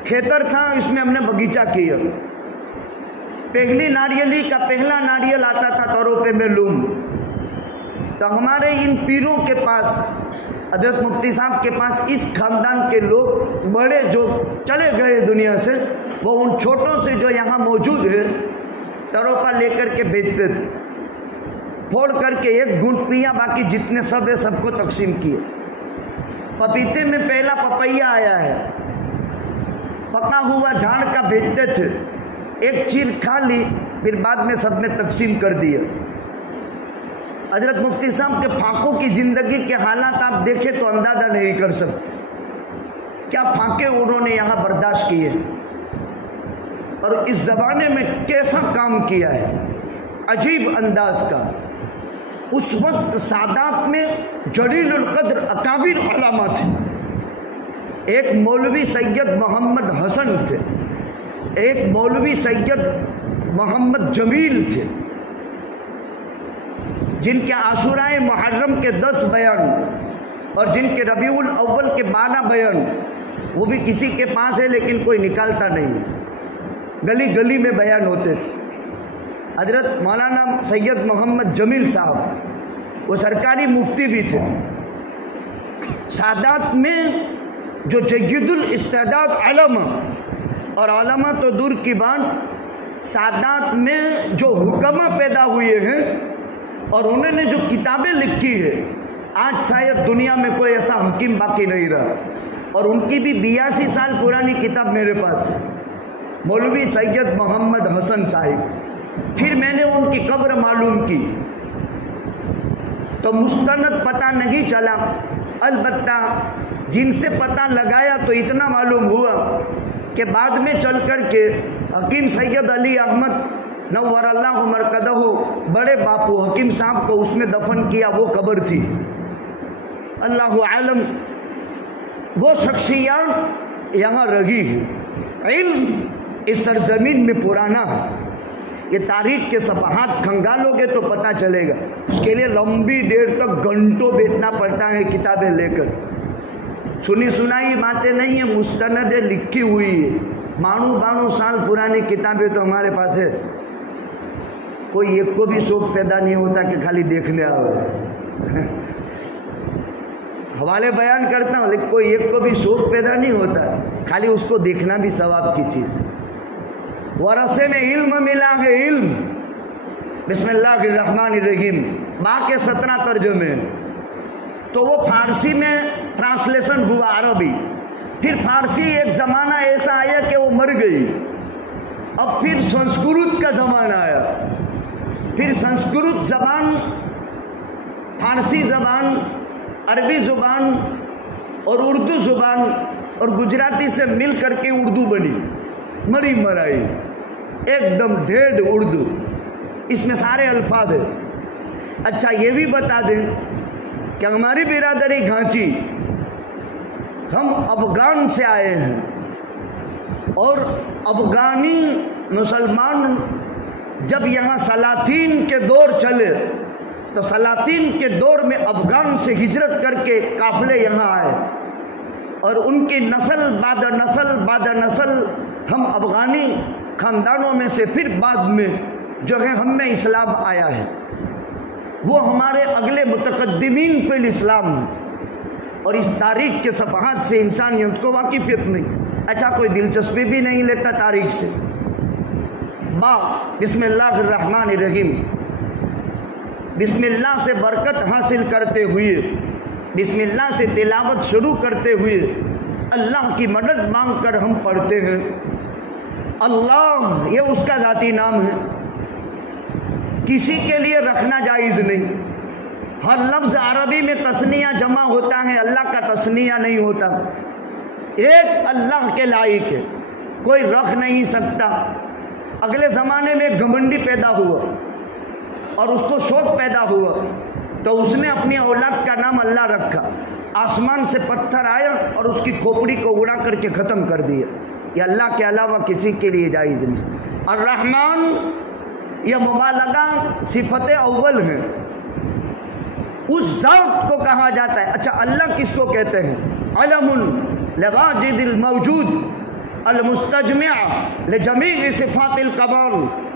کھیتر تھا، اس میں ہم نے باغیچہ کیا، پہلی ناریلی کا پہلا ناریل آتا تھا توروپے میں لوم، تو ہمارے ان پیروں کے پاس، حضرت مفتی صاحب کے پاس، اس خاندان کے لوگ بڑے جو چلے گئے دنیا سے، وہ ان چھوٹوں سے جو یہاں موجود ہے تروپا لے کر کے بیچتے تھے، پھوڑ کر کے ایک گھونٹ پیا، باقی جتنے سب ہے سب کو تقسیم کیے۔ پپیتے میں پہلا پپیا آیا ہے، پکا ہوا جھاڑ کا بیچتے تھے، ایک چیر کھا لی، پھر بعد میں سب نے تقسیم کر دیا۔ حضرت مفتی صاحب کے پھاقوں کی زندگی کے حالات آپ دیکھیں تو اندازہ نہیں کر سکتے، کیا پھاقے انہوں نے یہاں برداشت کیے، اور اس زمانے میں کیسا کام کیا ہے۔ عجیب انداز کا. اس وقت سادات میں جلیل القدر اکابر علماء تھے. ایک مولوی سید محمد حسن تھے, ایک مولوی سید محمد جمیل تھے, جن کے عاشورائے محرم کے 10 بیان اور جن کے ربیع الاول کے 12 بیان وہ بھی کسی کے پاس ہے لیکن کوئی نکالتا نہیں, گلی گلی میں بیان ہوتے تھے. حضرت مولانا سید محمد جمیل صاحب وہ سرکاری مفتی بھی تھے. سادات میں جو جید الاستعداد علماء, اور علماء تو دور کی بات, سادات میں جو حکماء پیدا ہوئے ہیں اور انہوں نے جو کتابیں لکھی ہے, آج شاید دنیا میں کوئی ایسا حکیم باقی نہیں رہا. اور ان کی بھی 82 سال پرانی کتاب میرے پاس ہے, مولوی سید محمد حسن صاحب. پھر میں نے ان کی قبر معلوم کی تو مستند پتہ نہیں چلا, البتہ جن سے پتہ لگایا تو اتنا معلوم ہوا کہ بعد میں چل کر کے حکیم سید علی احمد نور اللہ مرکزہ بڑے باپو حکیم صاحب کو اس میں دفن کیا, وہ قبر تھی. اللہ عالم وہ شخصیات یہاں رہی ہے. علم اس سرزمین میں پرانا ہے. یہ تاریخ کے صفحات کھنگالو گے تو پتہ چلے گا. اس کے لیے لمبی دیر تک گھنٹوں بیٹھنا پڑتا ہے کتابیں لے کر. سنی سنائی باتیں نہیں ہیں, مستندیں لکھی ہوئی ہے. مانو سال پرانی کتابیں تو ہمارے پاس ہے. کوئی ایک کو بھی شوق پیدا نہیں ہوتا کہ خالی دیکھنے آؤ. حوالے بیان کرتا ہوں لیکن کوئی ایک کو بھی شوق پیدا نہیں ہوتا, خالی اس کو دیکھنا بھی ثواب کی چیز ہے. ورثے میں علم ملا ہے, علم. بسم اللہ الرحمن الرحیم. باقی 17 ترجمے تو وہ فارسی میں ٹرانسلیشن ہوا عربی. پھر فارسی ایک زمانہ ایسا آیا کہ وہ مر گئی. اب پھر سنسکرت کا زمانہ آیا. پھر سنسکرت زبان, فارسی زبان, عربی زبان اور اردو زبان اور گجراتی سے مل کر کے اردو بنی. مری مرائی ایک دم ڈھیڑ اردو, اس میں سارے الفاظ ہیں. اچھا یہ بھی بتا دیں کہ ہماری برادری گھانچی, ہم افغان سے آئے ہیں اور افغانی مسلمان جب یہاں سلاطین کے دور چلے تو سلاطین کے دور میں افغان سے ہجرت کر کے قافلے یہاں آئے اور ان کی نسل بعد نسل ہم افغانی خاندانوں میں سے پھر بعد میں جو ہے ہم میں اسلام آیا ہے. وہ ہمارے اگلے متقدمین پہ اسلام ہے اور اس تاریخ کے صفحات سے انسانیت کو واقفیت نہیں. اچھا کوئی دلچسپی بھی نہیں لیتا تاریخ سے. بسم اللہ الرحمن الرحیم. بسم اللہ سے برکت حاصل کرتے ہوئے, بسم اللہ سے تلاوت شروع کرتے ہوئے اللہ کی مدد مانگ کر ہم پڑھتے ہیں. اللہ یہ اس کا ذاتی نام ہے, کسی کے لیے رکھنا جائز نہیں. ہر لفظ عربی میں تثنیہ جمع ہوتا ہے, اللہ کا تثنیہ نہیں ہوتا. ایک اللہ کے لائق ہے, کوئی رکھ نہیں سکتا. اگلے زمانے میں گھمنڈی پیدا ہوا اور اس کو شوق پیدا ہوا تو اس نے اپنی اولاد کا نام اللہ رکھا. آسمان سے پتھر آیا اور اس کی کھوپڑی کو اڑا کر کے ختم کر دیا. یہ اللہ کے علاوہ کسی کے لیے جائز نہیں. الرحمن یہ مبالغہ صفت اول ہے, اس ذات کو کہا جاتا ہے. اچھا اللہ کس کو کہتے ہیں؟ علم لواجد الموجود المستجمع لجمیع صفات الکمال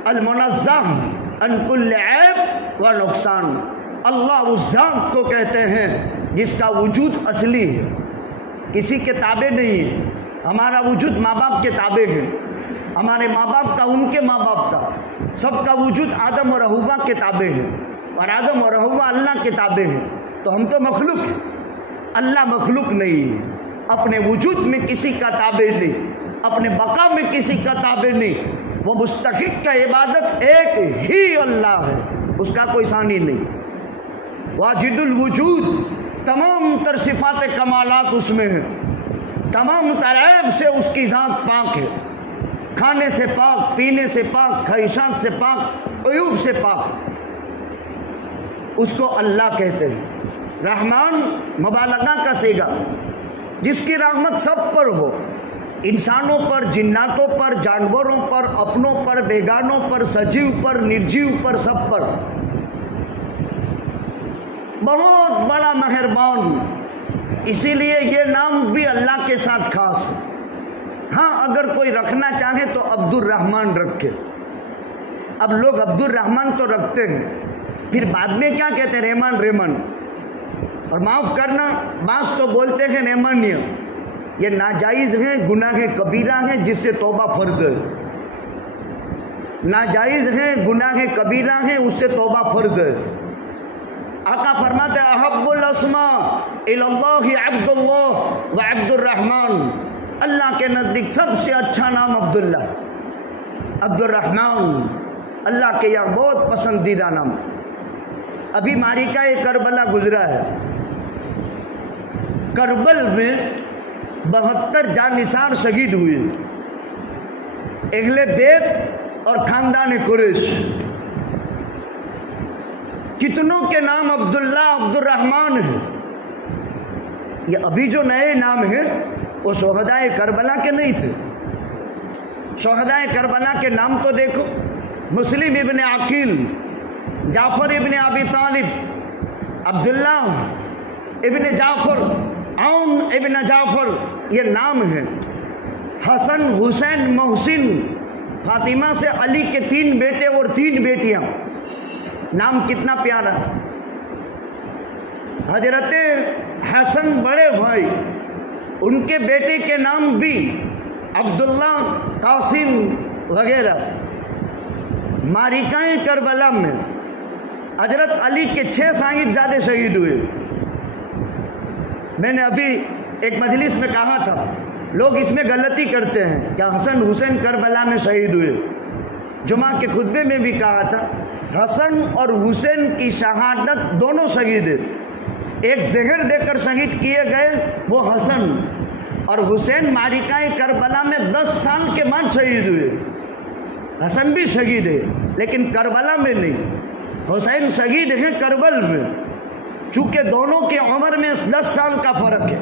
المنزہ عن کل عیب و نقصان. اللہ اس ذات کو کہتے ہیں جس کا وجود اصلی ہے, کسی کے تابع نہیں ہے. ہمارا وجود ماں باپ کے تابع ہے, ہمارے ماں باپ کا ان کے ماں باپ کا, سب کا وجود آدم اور حوا کے تابع ہے اور آدم اور حوا اللہ کے تابع ہے. تو ہم تو مخلوق ہیں, اللہ مخلوق نہیں ہے. اپنے وجود میں کسی کا تابع نہیں, اپنے بقا میں کسی کا تابع نہیں. وہ مستحق کا عبادت ایک ہی اللہ ہے, اس کا کوئی ثانی نہیں. واجد الوجود, تمام تر صفات کمالات اس میں ہیں, تمام تر عیب سے اس کی ذات پاک ہے. کھانے سے پاک، پینے سے پاک، خواہشات سے پاک، عیوب سے پاک، اس کو اللہ کہتے ہیں۔ رحمان مبالغہ کا صیغہ، جس کی رحمت سب پر ہو، انسانوں پر، جناتوں پر، جانوروں پر، اپنوں پر، بیگانوں پر، سجیو پر، نرجیو پر، سب پر۔ بہت بڑا مہربان، اسی لیے یہ نام بھی اللہ کے ساتھ خاص ہے۔ ہاں اگر کوئی رکھنا چاہے تو عبد الرحمن رکھے۔ اب لوگ عبد الرحمن تو رکھتے ہیں، پھر بعد میں کیا کہتے ہیں؟ رحمان رحمان۔ اور معاف کرنا، بعض تو بولتے ہیں رحمانیہ، یہ ناجائز ہیں، گناہ کبیرہ ہیں، جس سے توبہ فرض ہے۔ ناجائز ہیں، گناہ کبیرہ ہیں، اس سے توبہ فرض ہے۔ آقا فرماتے ہیں احب الاسماء الی اللہ عبد اللہ و عبد الرحمن، اللہ کے نزدیک سب سے اچھا نام عبداللہ، عبد الرحمن، اللہ کے یہاں بہت پسندیدہ نام۔ ابھی معرکہ کربلا گزرا ہے، کربل میں 72 جانثار شہید ہوئے، اہل بیت اور خاندان قریش۔ کتنوں کے نام عبداللہ، عبد الرحمن ہیں۔ یہ ابھی جو نئے نام ہیں وہ شہدائے کربلا کے نہیں تھے۔ شہدائے کربلا کے نام تو دیکھو، مسلم ابن عقیل، جعفر ابن ابی طالب، عبداللہ ابن جعفر، عون ابن جعفر، یہ نام ہیں۔ حسن، حسین، محسن، فاطمہ سے علی کے 3 بیٹے اور 3 بیٹیاں، نام کتنا پیارا۔ حضرت حسن بڑے بھائی، ان کے بیٹے کے نام بھی عبداللہ، قاسم وغیرہ۔ معرکہ کربلا میں حضرت علی کے 6 صاحبزادے شہید ہوئے۔ میں نے ابھی ایک مجلس میں کہا تھا، لوگ اس میں غلطی کرتے ہیں کہ حسن حسین کربلا میں شہید ہوئے۔ جمعہ کے خطبے میں بھی کہا تھا، حسن اور حسین کی شہادت دونوں شہید ہیں۔ ایک زہر دے کر شہید کیے گئے وہ حسن، اور حسین معرکہ کربلا میں 10 سال کے بعد شہید ہوئے۔ حسن بھی شہید ہے لیکن کربلا میں نہیں، حسین شہید ہیں کربل میں، چونکہ دونوں کی عمر میں 10 سال کا فرق ہے۔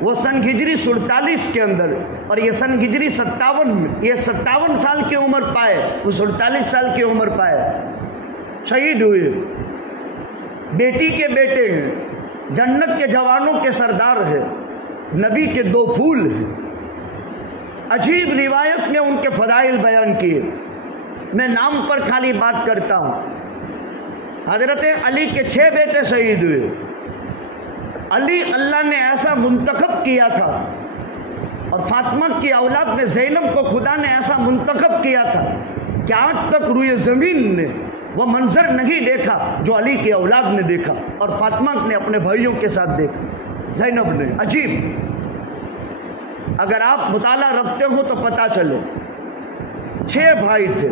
وہ سن ہجری 47 کے اندر اور یہ سن ہجری 57 میں، یہ 57 سال کی عمر پائے، وہ 47 سال کی عمر پائے، شہید ہوئے۔ بیٹی کے بیٹے ہیں، جنت کے جوانوں کے سردار ہیں، نبی کے 2 پھول ہیں۔ عجیب روایت میں ان کے فضائل بیان کیے، میں نام پر خالی بات کرتا ہوں۔ حضرت علی کے 6 بیٹے شہید ہوئے۔ علی اللہ نے ایسا منتخب کیا تھا، اور فاطمہ کی اولاد میں زینب کو خدا نے ایسا منتخب کیا تھا کہ آج تک روئے زمین نے وہ منظر نہیں دیکھا جو علی کی اولاد نے دیکھا اور فاطمہ نے اپنے بھائیوں کے ساتھ دیکھا، زینب نے۔ عجیب، اگر آپ مطالعہ رکھتے ہو تو پتہ چلے 6 بھائی تھے،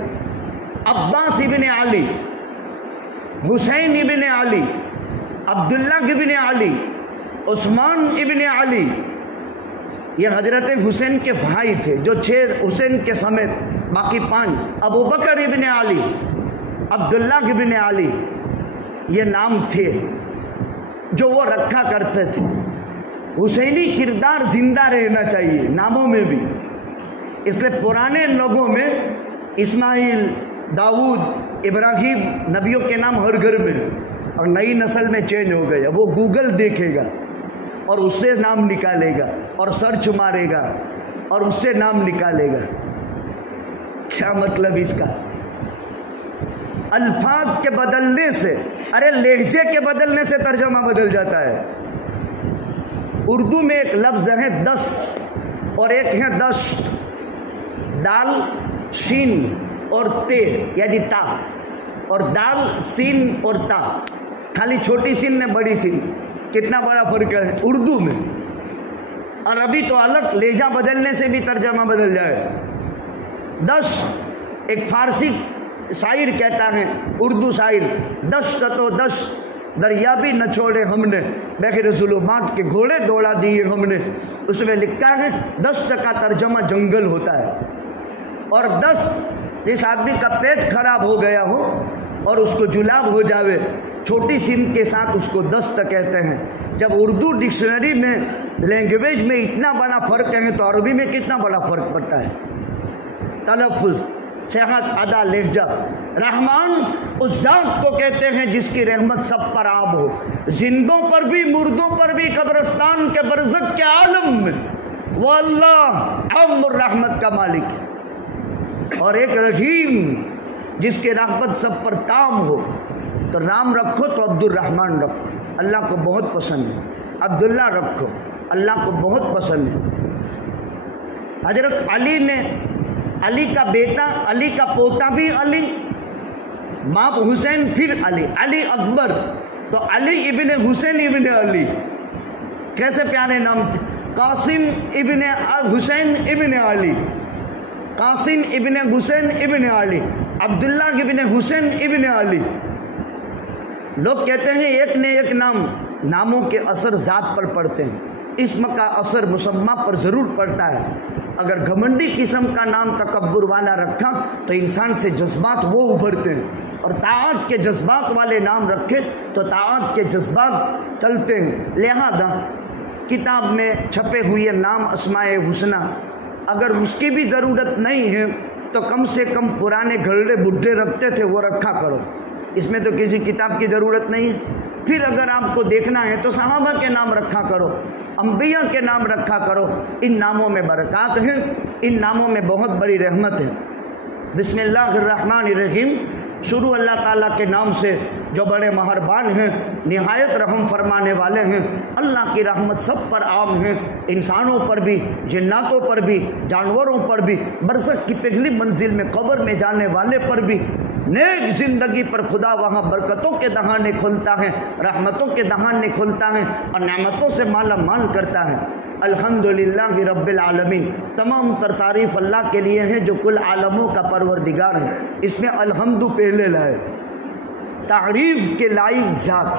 عباس ابن علی، حسین ابن علی، عبداللہ ابن علی، عثمان ابن علی، یہ حضرت حسین کے بھائی تھے جو 6 حسین کے سمیت باقی 5، ابو بکر ابن علی، عبداللہ ابن علی، یہ نام تھے جو وہ رکھا کرتے تھے۔ حسینی کردار زندہ رہنا چاہیے ناموں میں بھی، اس لیے پرانے لوگوں میں اسماعیل، داؤد، ابراہیم، نبیوں کے نام ہر گھر میں، اور نئی نسل میں چینج ہو گئے۔ وہ گوگل دیکھے گا اور اس سے نام نکالے گا، اور سرچ مارے گا اور اس سے نام نکالے گا۔ کیا مطلب اس کا؟ الفاظ کے بدلنے سے، ارے لہجے کے بدلنے سے ترجمہ بدل جاتا ہے۔ اردو میں ایک لفظ ہے دست اور ایک ہے دشت، دال شین اور تے یعنی تا، اور دال سین اور تا، خالی چھوٹی سین نے بڑی سین، کتنا بڑا فرق ہے اردو میں۔ عربی تو الگ، لہجہ بدلنے سے بھی ترجمہ بدل جائے۔ دشت ایک فارسی شاعر کہتا ہے، اردو شاعر، دشت تو دشت دریا بھی نہ چھوڑے ہم نے، بغیر ظلمات کے گھوڑے دوڑا دیے ہم نے۔ اس میں لکھا ہے دشت کا ترجمہ جنگل ہوتا ہے، اور دست، جس آدمی کا پیٹ خراب ہو گیا ہو اور اس کو جلاب ہو جاوے، چھوٹی سین کے ساتھ اس کو دست کہتے ہیں۔ جب اردو ڈکشنری میں لینگویج میں اتنا بڑا فرق ہے تو عربی میں کتنا بڑا فرق پڑتا ہے۔ تلفظ، صحت، ادا، لہجہ۔ رحمان اس ذات کو کہتے ہیں جس کی رحمت سب پر عام ہو، زندوں پر بھی مردوں پر بھی، قبرستان کے برزخ کے عالم میں وہ اللہ عام الرحمت کا مالک ہے۔ اور ایک رحیم جس کی رحمت سب پر تام ہو، تو نام رکھو تو عبد الرحمن رکھو، اللہ کو بہت پسند ہے۔ عبداللہ رکھو، اللہ کو بہت پسند ہے۔ حضرت علی نے، علی کا بیٹا، علی کا پوتا بھی علی، باپ حسین پھر علی، علی اکبر، تو علی ابن حسین ابن علی، کیسے پیارے نام تھے۔ قاسم ابن حسین ابن علی، قاسم ابن حسین ابن علی، عبداللہ ابن حسین ابن علی۔ لوگ کہتے ہیں ایک نے ایک نام، ناموں کے اثر ذات پر پڑتے ہیں، اسم کا اثر مسمہ پر ضرور پڑتا ہے۔ اگر گھمنڈی قسم کا نام تکبر والا رکھا تو انسان سے جذبات وہ ابھرتے ہیں، اور طاعت کے جذبات والے نام رکھے تو طاعت کے جذبات چلتے ہیں۔ لہذا کتاب میں چھپے ہوئے نام اسماء حسنہ اگر اس کی بھی ضرورت نہیں ہے تو کم سے کم پرانے گھرڑے بڈھے رکھتے تھے وہ رکھا کرو، اس میں تو کسی کتاب کی ضرورت نہیں ہے۔ پھر اگر آپ کو دیکھنا ہے تو صحابہ کے نام رکھا کرو، انبیاء کے نام رکھا کرو، ان ناموں میں برکات ہیں، ان ناموں میں بہت بڑی رحمت ہے۔ بسم اللہ الرحمن الرحیم، شروع اللہ تعالیٰ کے نام سے جو بڑے مہربان ہیں، نہایت رحم فرمانے والے ہیں۔ اللہ کی رحمت سب پر عام ہے، انسانوں پر بھی، جناتوں پر بھی، جانوروں پر بھی، برزخ کی پہلی منزل میں قبر میں جانے والے پر بھی۔ نیک زندگی پر خدا وہاں برکتوں کے دہانے کھولتا ہے، رحمتوں کے دہانے کھولتا ہے اور نعمتوں سے مالا مال کرتا ہے۔ الحمدللہ رب العالمین، تمام تر تعریف اللہ کے لیے ہے جو کل عالموں کا پروردگار ہے۔ اس میں الحمد پہلے لائے، تعریف کے لائق ذات،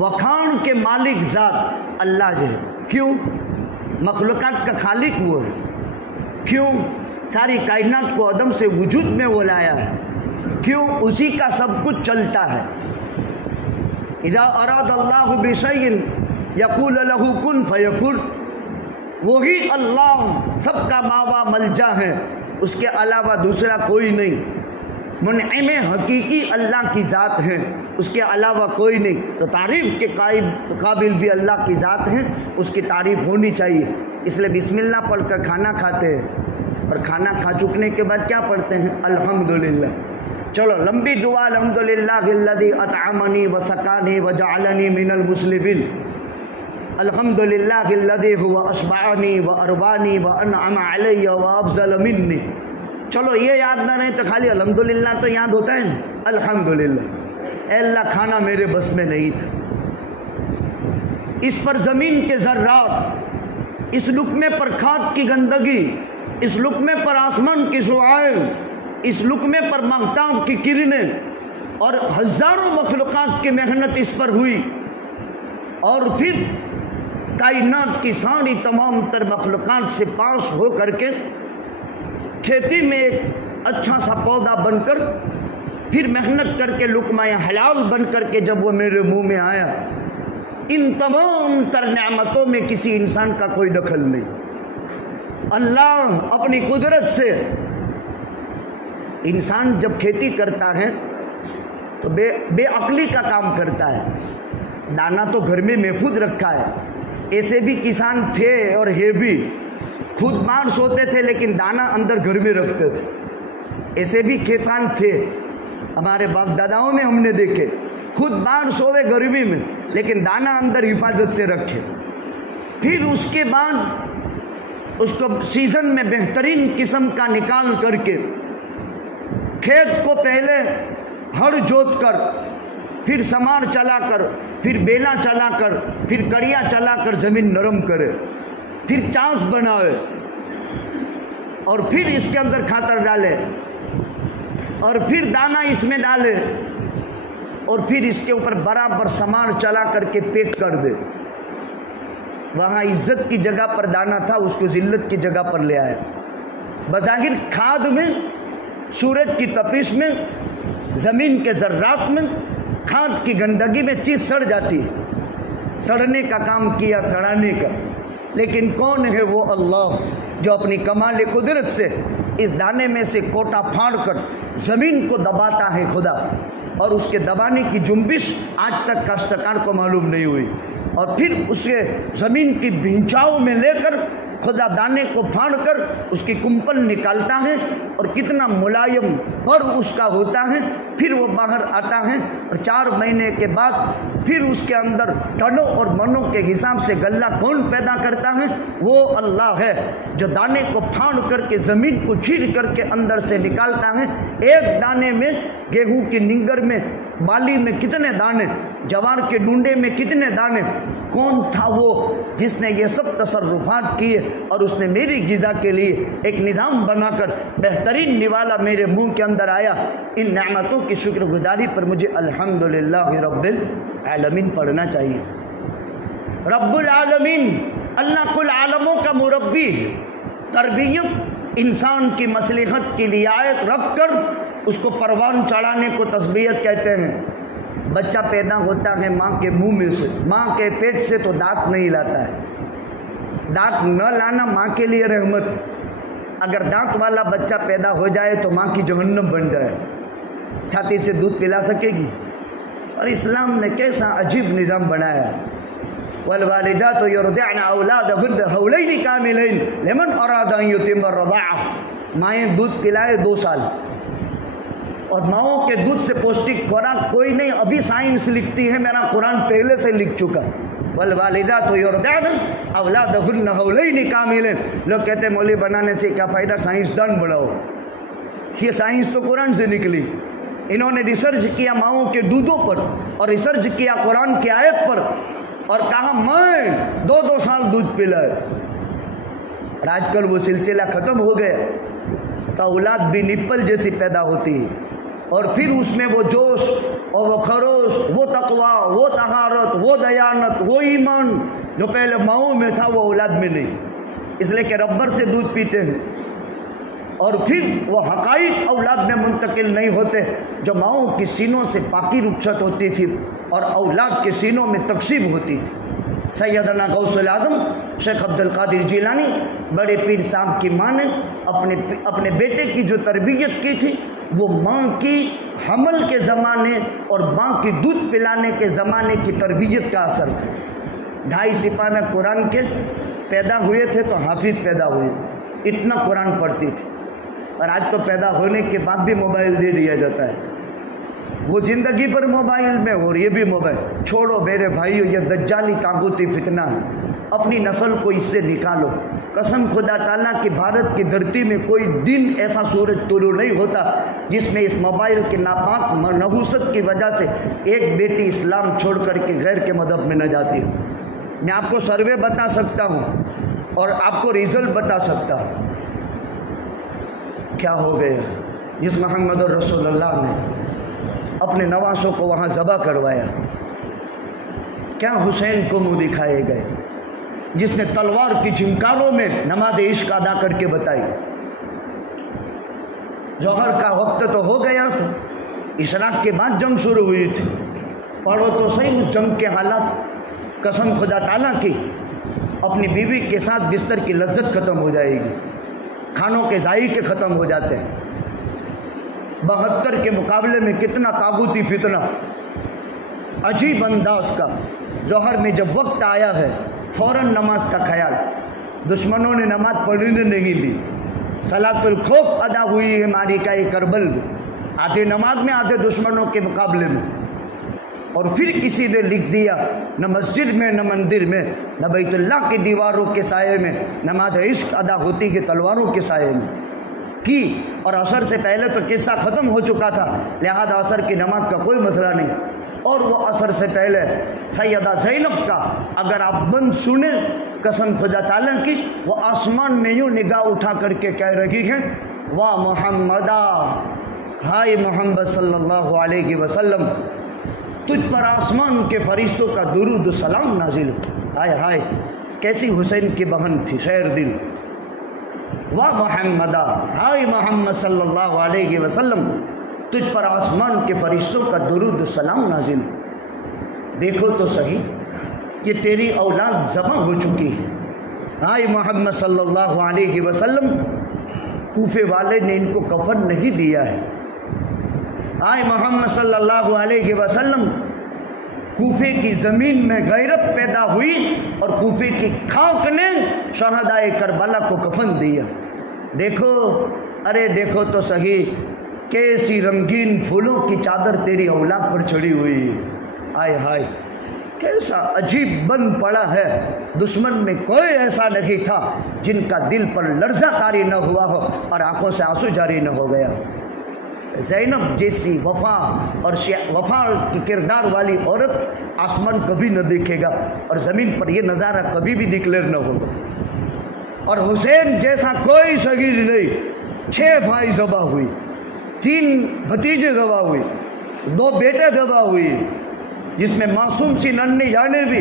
وکھان کے مالک ذات اللہ جو ہے۔ کیوں؟ مخلوقات کا خالق وہ ہے۔ کیوں؟ ساری کائنات کو عدم سے وجود میں وہ لایا ہے۔ کیوں؟ اسی کا سب کچھ چلتا ہے۔ اذا اراد اللہ بشیء یقول له کن فیکن، وہی اللہ سب کا ماوا ملجا ہے، اس کے علاوہ دوسرا کوئی نہیں۔ منعم حقیقی اللہ کی ذات ہے، اس کے علاوہ کوئی نہیں۔ تو تعریف کے قابل بھی اللہ کی ذات ہے، اس کی تعریف ہونی چاہیے۔ اس لیے بسم اللہ پڑھ کر کھانا کھاتے ہیں، اور کھانا کھا چکنے کے بعد کیا پڑھتے ہیں؟ الحمدللہ۔ چلو لمبی دعا، الحمدللہ الذی اطعمنی وسقانی وجعلنی من المسلمین، الحمدللہ الذی هو اشبعنی واربانی وانعم علی وافضل منی۔ چلو یہ یاد نہ رہے تو خالی الحمدللہ تو یاد ہوتا ہے نا، الحمدللہ۔ اے اللہ کھانا میرے بس میں نہیں تھا، اس پر زمین کے ذرات، اس لقمے پر کھاد کی گندگی، اس لقمے پر آسمان کی شعاعیں، اس لقمے پر ماہتاب کی کرنیں، اور ہزاروں مخلوقات کی محنت اس پر ہوئی، اور پھر کائنات کی ساری تمام تر مخلوقات سے پاس ہو کر کے کھیتی میں ایک اچھا سا پودا بن کر، پھر محنت کر کے لقمہ حلال بن کر کے جب وہ میرے منہ میں آیا، ان تمام تر نعمتوں میں کسی انسان کا کوئی دخل نہیں۔ اللہ اپنی قدرت سے، انسان جب کھیتی کرتا ہے تو بے عقلی کا کام کرتا ہے۔ دانا تو گھر میں محفوظ رکھا ہے، ایسے بھی کسان تھے اور ہے بھی، خود باہر سوتے تھے لیکن دانا اندر گھر میں رکھتے تھے۔ ایسے بھی کسان تھے، ہمارے باپ داداؤں میں ہم نے دیکھے، خود باہر سوئے گرمی میں لیکن دانا اندر حفاظت سے رکھے۔ پھر اس کے بعد اس کو سیزن میں بہترین قسم کا نکال کر کے کھیت کو پہلے ہڑ جوت کر، پھر سمار چلا کر، پھر بیلا چلا کر، پھر کڑیا چلا کر زمین نرم کرے، پھر چانس بنائے، اور پھر اس کے اندر کھاتر ڈالے، اور پھر دانا اس میں ڈالے، اور پھر اس کے اوپر برابر سمار چلا کر کے پیک کر دے۔ وہاں عزت کی جگہ پر دانا تھا، اس کو ذلت کی جگہ پر لے آیا۔ بظاہر کھاد میں، سورج کی تپش میں، زمین کے ذرات میں، کھاد کی گندگی میں چیز سڑ جاتی ہے، سڑنے کا کام کیا، سڑانے کا۔ لیکن کون ہے وہ اللہ جو اپنی کمال قدرت سے اس دانے میں سے کوٹا پھاڑ کر زمین کو دباتا ہے خدا، اور اس کے دبانے کی جنبش آج تک کاشتکار کو معلوم نہیں ہوئی، اور پھر اس کے زمین کی بھینچاؤں میں لے کر خدا دانے کو پھاڑ کر اس کی کمپل نکالتا ہے، اور کتنا ملائم پر اس کا ہوتا ہے، پھر وہ باہر آتا ہے، اور 4 مہینے کے بعد پھر اس کے اندر ٹنوں اور منوں کے حساب سے غلہ کون پیدا کرتا ہے؟ وہ اللہ ہے جو دانے کو پھاڑ کر کے زمین کو چیر کر کے اندر سے نکالتا ہے۔ ایک دانے میں، گیہوں کی ننگر میں، بالی میں کتنے دانے، جوار کے ڈونڈے میں کتنے دانے؟ کون تھا وہ جس نے یہ سب تصرفات کیے اور اس نے میری غذا کے لیے ایک نظام بنا کر بہترین نوالا میرے منہ کے اندر آیا؟ ان نعمتوں کی شکر گزاری پر مجھے الحمدللہ رب العالمین پڑھنا چاہیے۔ رب العالمین اللہ کل عالموں کا مربی ہے۔ تربیت انسان کی مصلحت کی رعایت رکھ کر اس کو پروان چڑھانے کو تسبیحت کہتے ہیں۔ بچہ پیدا ہوتا ہے ماں کے منہ میں سے، ماں کے پیٹ سے تو دانت نہیں لاتا ہے۔ دانت نہ لانا ماں کے لیے رحمت ہے۔ اگر دانت والا بچہ پیدا ہو جائے تو ماں کی جہنم بن جائے، چھاتی سے دودھ پلا سکے گی؟ اور اسلام نے کیسا عجیب نظام بنایا۔ والوالدات یرضعن اولادهن حولین کاملین لمن اراد ان یتم الرضاعہ۔ مائیں دودھ پلائے 2 سال، اور ماؤں کے دودھ سے پوشٹک خوراک کوئی نہیں۔ ابھی سائنس لکھتی ہے، میرا قرآن پہلے سے لکھ چکا۔ والوالدات یرضعن اولادهن حولین کاملین۔ لوگ کہتے ہیں مولوی بنانے سے کیا فائدہ، سائنسدان بناؤ۔ یہ سائنس تو قرآن سے نکلی۔ انہوں نے ریسرچ کیا ماؤں کے دودھوں پر، اور ریسرچ کیا قرآن کی آیت پر، اور کہا میں 2 سال دودھ پلائے۔ اور آج کل وہ سلسلہ ختم ہو گیا، تو اولاد بھی نپل جیسی پیدا ہوتی ہے، اور پھر اس میں وہ جوش اور وہ خروش، وہ تقوی، وہ طہارت، وہ دیانت، وہ ایمان جو پہلے ماؤں میں تھا وہ اولاد میں نہیں، اس لیے کہ ربر سے دودھ پیتے ہیں۔ اور پھر وہ حقائق اولاد میں منتقل نہیں ہوتے جو ماؤں کی سینوں سے پاکی رخصت ہوتی تھی اور اولاد کے سینوں میں تقسیم ہوتی تھی۔ سیدنا غوث العظم شیخ عبد القادر جیلانی بڑے پیر صاحب کی ماں نے اپنے بیٹے کی جو تربیت کی تھی وہ ماں کی حمل کے زمانے اور ماں کی دودھ پلانے کے زمانے کی تربیت کا اثر تھا۔ 2.5 سپانہ قرآن کے پیدا ہوئے تھے تو حافظ پیدا ہوئے تھے، اتنا قرآن پڑھتی تھی۔ اور آج تو پیدا ہونے کے بعد بھی موبائل دے دیا جاتا ہے، وہ زندگی پر موبائل میں، اور یہ بھی موبائل۔ چھوڑو میرے بھائیو، یہ دجالی طاغوتی فتنہ ہے، اپنی نسل کو اس سے نکالو۔ قسم خدا تعالیٰ کی بھارت کی دھرتی میں کوئی دن ایسا سورج طلوع نہیں ہوتا جس میں اس موبائل کے ناپاک نحوست کی وجہ سے ایک بیٹی اسلام چھوڑ کر کے غیر کے مذہب میں نہ جاتی ہو۔ میں آپ کو سروے بتا سکتا ہوں اور آپ کو ریزلٹ بتا سکتا ہوں۔ کیا ہو گیا جس محمد رسول اللہ نے اپنے نواسوں کو وہاں ذبح کروایا؟ کیا حسین کو منہ دکھائے گئے جس نے تلوار کی جھنکاروں میں نماز عشق ادا کر کے بتائی؟ ظہر کا وقت تو ہو گیا تھا، اشراق کے بعد جنگ شروع ہوئی تھی۔ پڑھو تو صحیح اس جنگ کے حالات۔ قسم خدا تعالیٰ کی اپنی بیوی کے ساتھ بستر کی لذت ختم ہو جائے گی، کھانوں کے ذائقے ختم ہو جاتے ہیں۔ 72 کے مقابلے میں کتنا طاغوتی فتنہ، عجیب انداز کا۔ ظہر میں جب وقت آیا ہے فوراً نماز کا خیال، دشمنوں نے نماز پڑھنے نہیں دی، صلاۃ الخوف ادا ہوئی ہے معرکہ کربل میں، آدھے نماز میں آدھے دشمنوں کے مقابلے میں۔ اور پھر کسی نے لکھ دیا نہ مسجد میں نہ مندر میں نہ بیت اللہ کی دیواروں کے سائے میں نماز عشق ادا ہوتی ہے تلواروں کے سائے میں کی۔ اور عصر سے پہلے تو قصہ ختم ہو چکا تھا، لہذا عصر کی نماز کا کوئی مسئلہ نہیں۔ اور وہ عصر سے پہلے سیدہ زینب کا اگر آپ بند سنیں، قسم خدا تعالیٰ کی، وہ آسمان میں یوں نگاہ اٹھا کر کے کہہ رہی ہے، واہ محمدہ، ہائے محمد صلی اللہ علیہ وسلم، تجھ پر آسمان کے فرشتوں کا درود و سلام نازل۔ ہائے ہائے، کیسی حسین کی بہن تھی، شیر دل۔ وا محمدہ، ہائے محمد صلی اللہ علیہ وسلم، تجھ پر آسمان کے فرشتوں کا درود و سلام نازل۔ دیکھو تو صحیح، یہ تیری اولاد ذبح ہو چکی ہے۔ ہائے محمد صلی اللہ علیہ وسلم، کوفے والے نے ان کو کفن نہیں دیا ہے۔ ہائے محمد صلی اللہ علیہ وسلم، کوفے کی زمین میں غیرت پیدا ہوئی اور کوفے کی خاک نے شہدائے کربلا کو کفن دیا۔ دیکھو، ارے دیکھو تو صحیح، کیسی رنگین پھولوں کی چادر تیری اولاد پر چڑھی ہوئی ہے۔ ہائے ہائے، کیسا عجیب بن پڑا ہے۔ دشمن میں کوئی ایسا نہیں تھا جن کا دل پر لرزہ طاری نہ ہوا ہو اور آنکھوں سے آنسو جاری نہ ہو گیا۔ زینب جیسی وفا اور وفا کی کردار والی عورت آسمان کبھی نہ دیکھے گا اور زمین پر یہ نظارہ کبھی بھی ڈکلیئر نہ ہوگا۔ اور حسین جیسا کوئی شگیر نہیں، 6 بھائی ذبح ہوئی، 3 بھتیجے ذبح ہوئی، 2 بیٹے ذبح ہوئی، جس میں معصوم سی ننھی جانیں بھی۔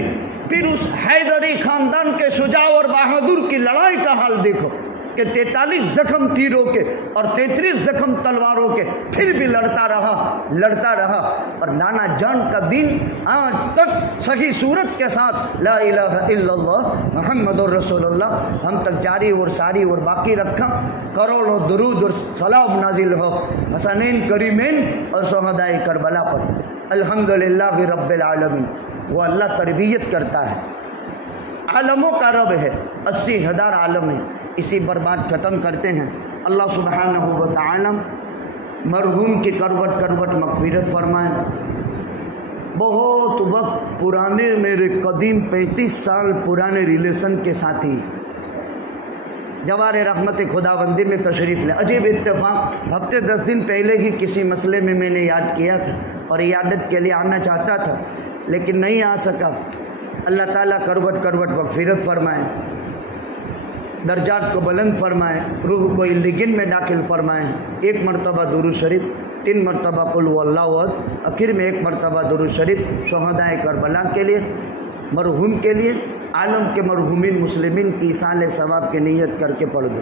پھر اس حیدری خاندان کے شجاع اور بہادر کی لڑائی کا حال دیکھو کہ 43 زخم تیروں کے اور 33 زخم تلواروں کے، پھر بھی لڑتا رہا اور نانا جان کا دین آج تک صحیح صورت کے ساتھ لا الہ الا اللہ محمد رسول اللہ ہم تک جاری اور ساری اور باقی رکھا۔ کروڑوں درود اور سلام نازل ہو حسنین کریمین اور شہدائے کربلا پر۔ الحمدللہ رب العالمین، وہ اللہ تربیت کرتا ہے، عالموں کا رب ہے، 80,000 عالم ہے۔ اسی پر بات ختم کرتے ہیں۔ اللہ سبحانہ و تعالی مرحوم کی کروٹ کروٹ مغفرت فرمائے۔ بہت وقت پرانے، میرے قدیم 35 سال پرانے ریلیشن کے ساتھی جوار رحمت خداوندی میں تشریف لے۔ عجیب اتفاق، ہفتے 10 دن پہلے ہی کسی مسئلے میں میں نے یاد کیا تھا اور عیادت کے لیے آنا چاہتا تھا لیکن نہیں آ سکا۔ اللہ تعالیٰ کروٹ کروٹ مغفرت فرمائے، درجات کو بلند فرمائے، روح کو علیین میں داخل فرمائے۔ 1 مرتبہ درود شریف، 3 مرتبہ قل هو اللہ احد، آخر میں 1 مرتبہ درود شریف شہدائے کربلا کے لیے، مرحوم کے لیے، عالم کے مرحومین مسلمین کی ایصال ثواب کی نیت کر کے پڑھ دو۔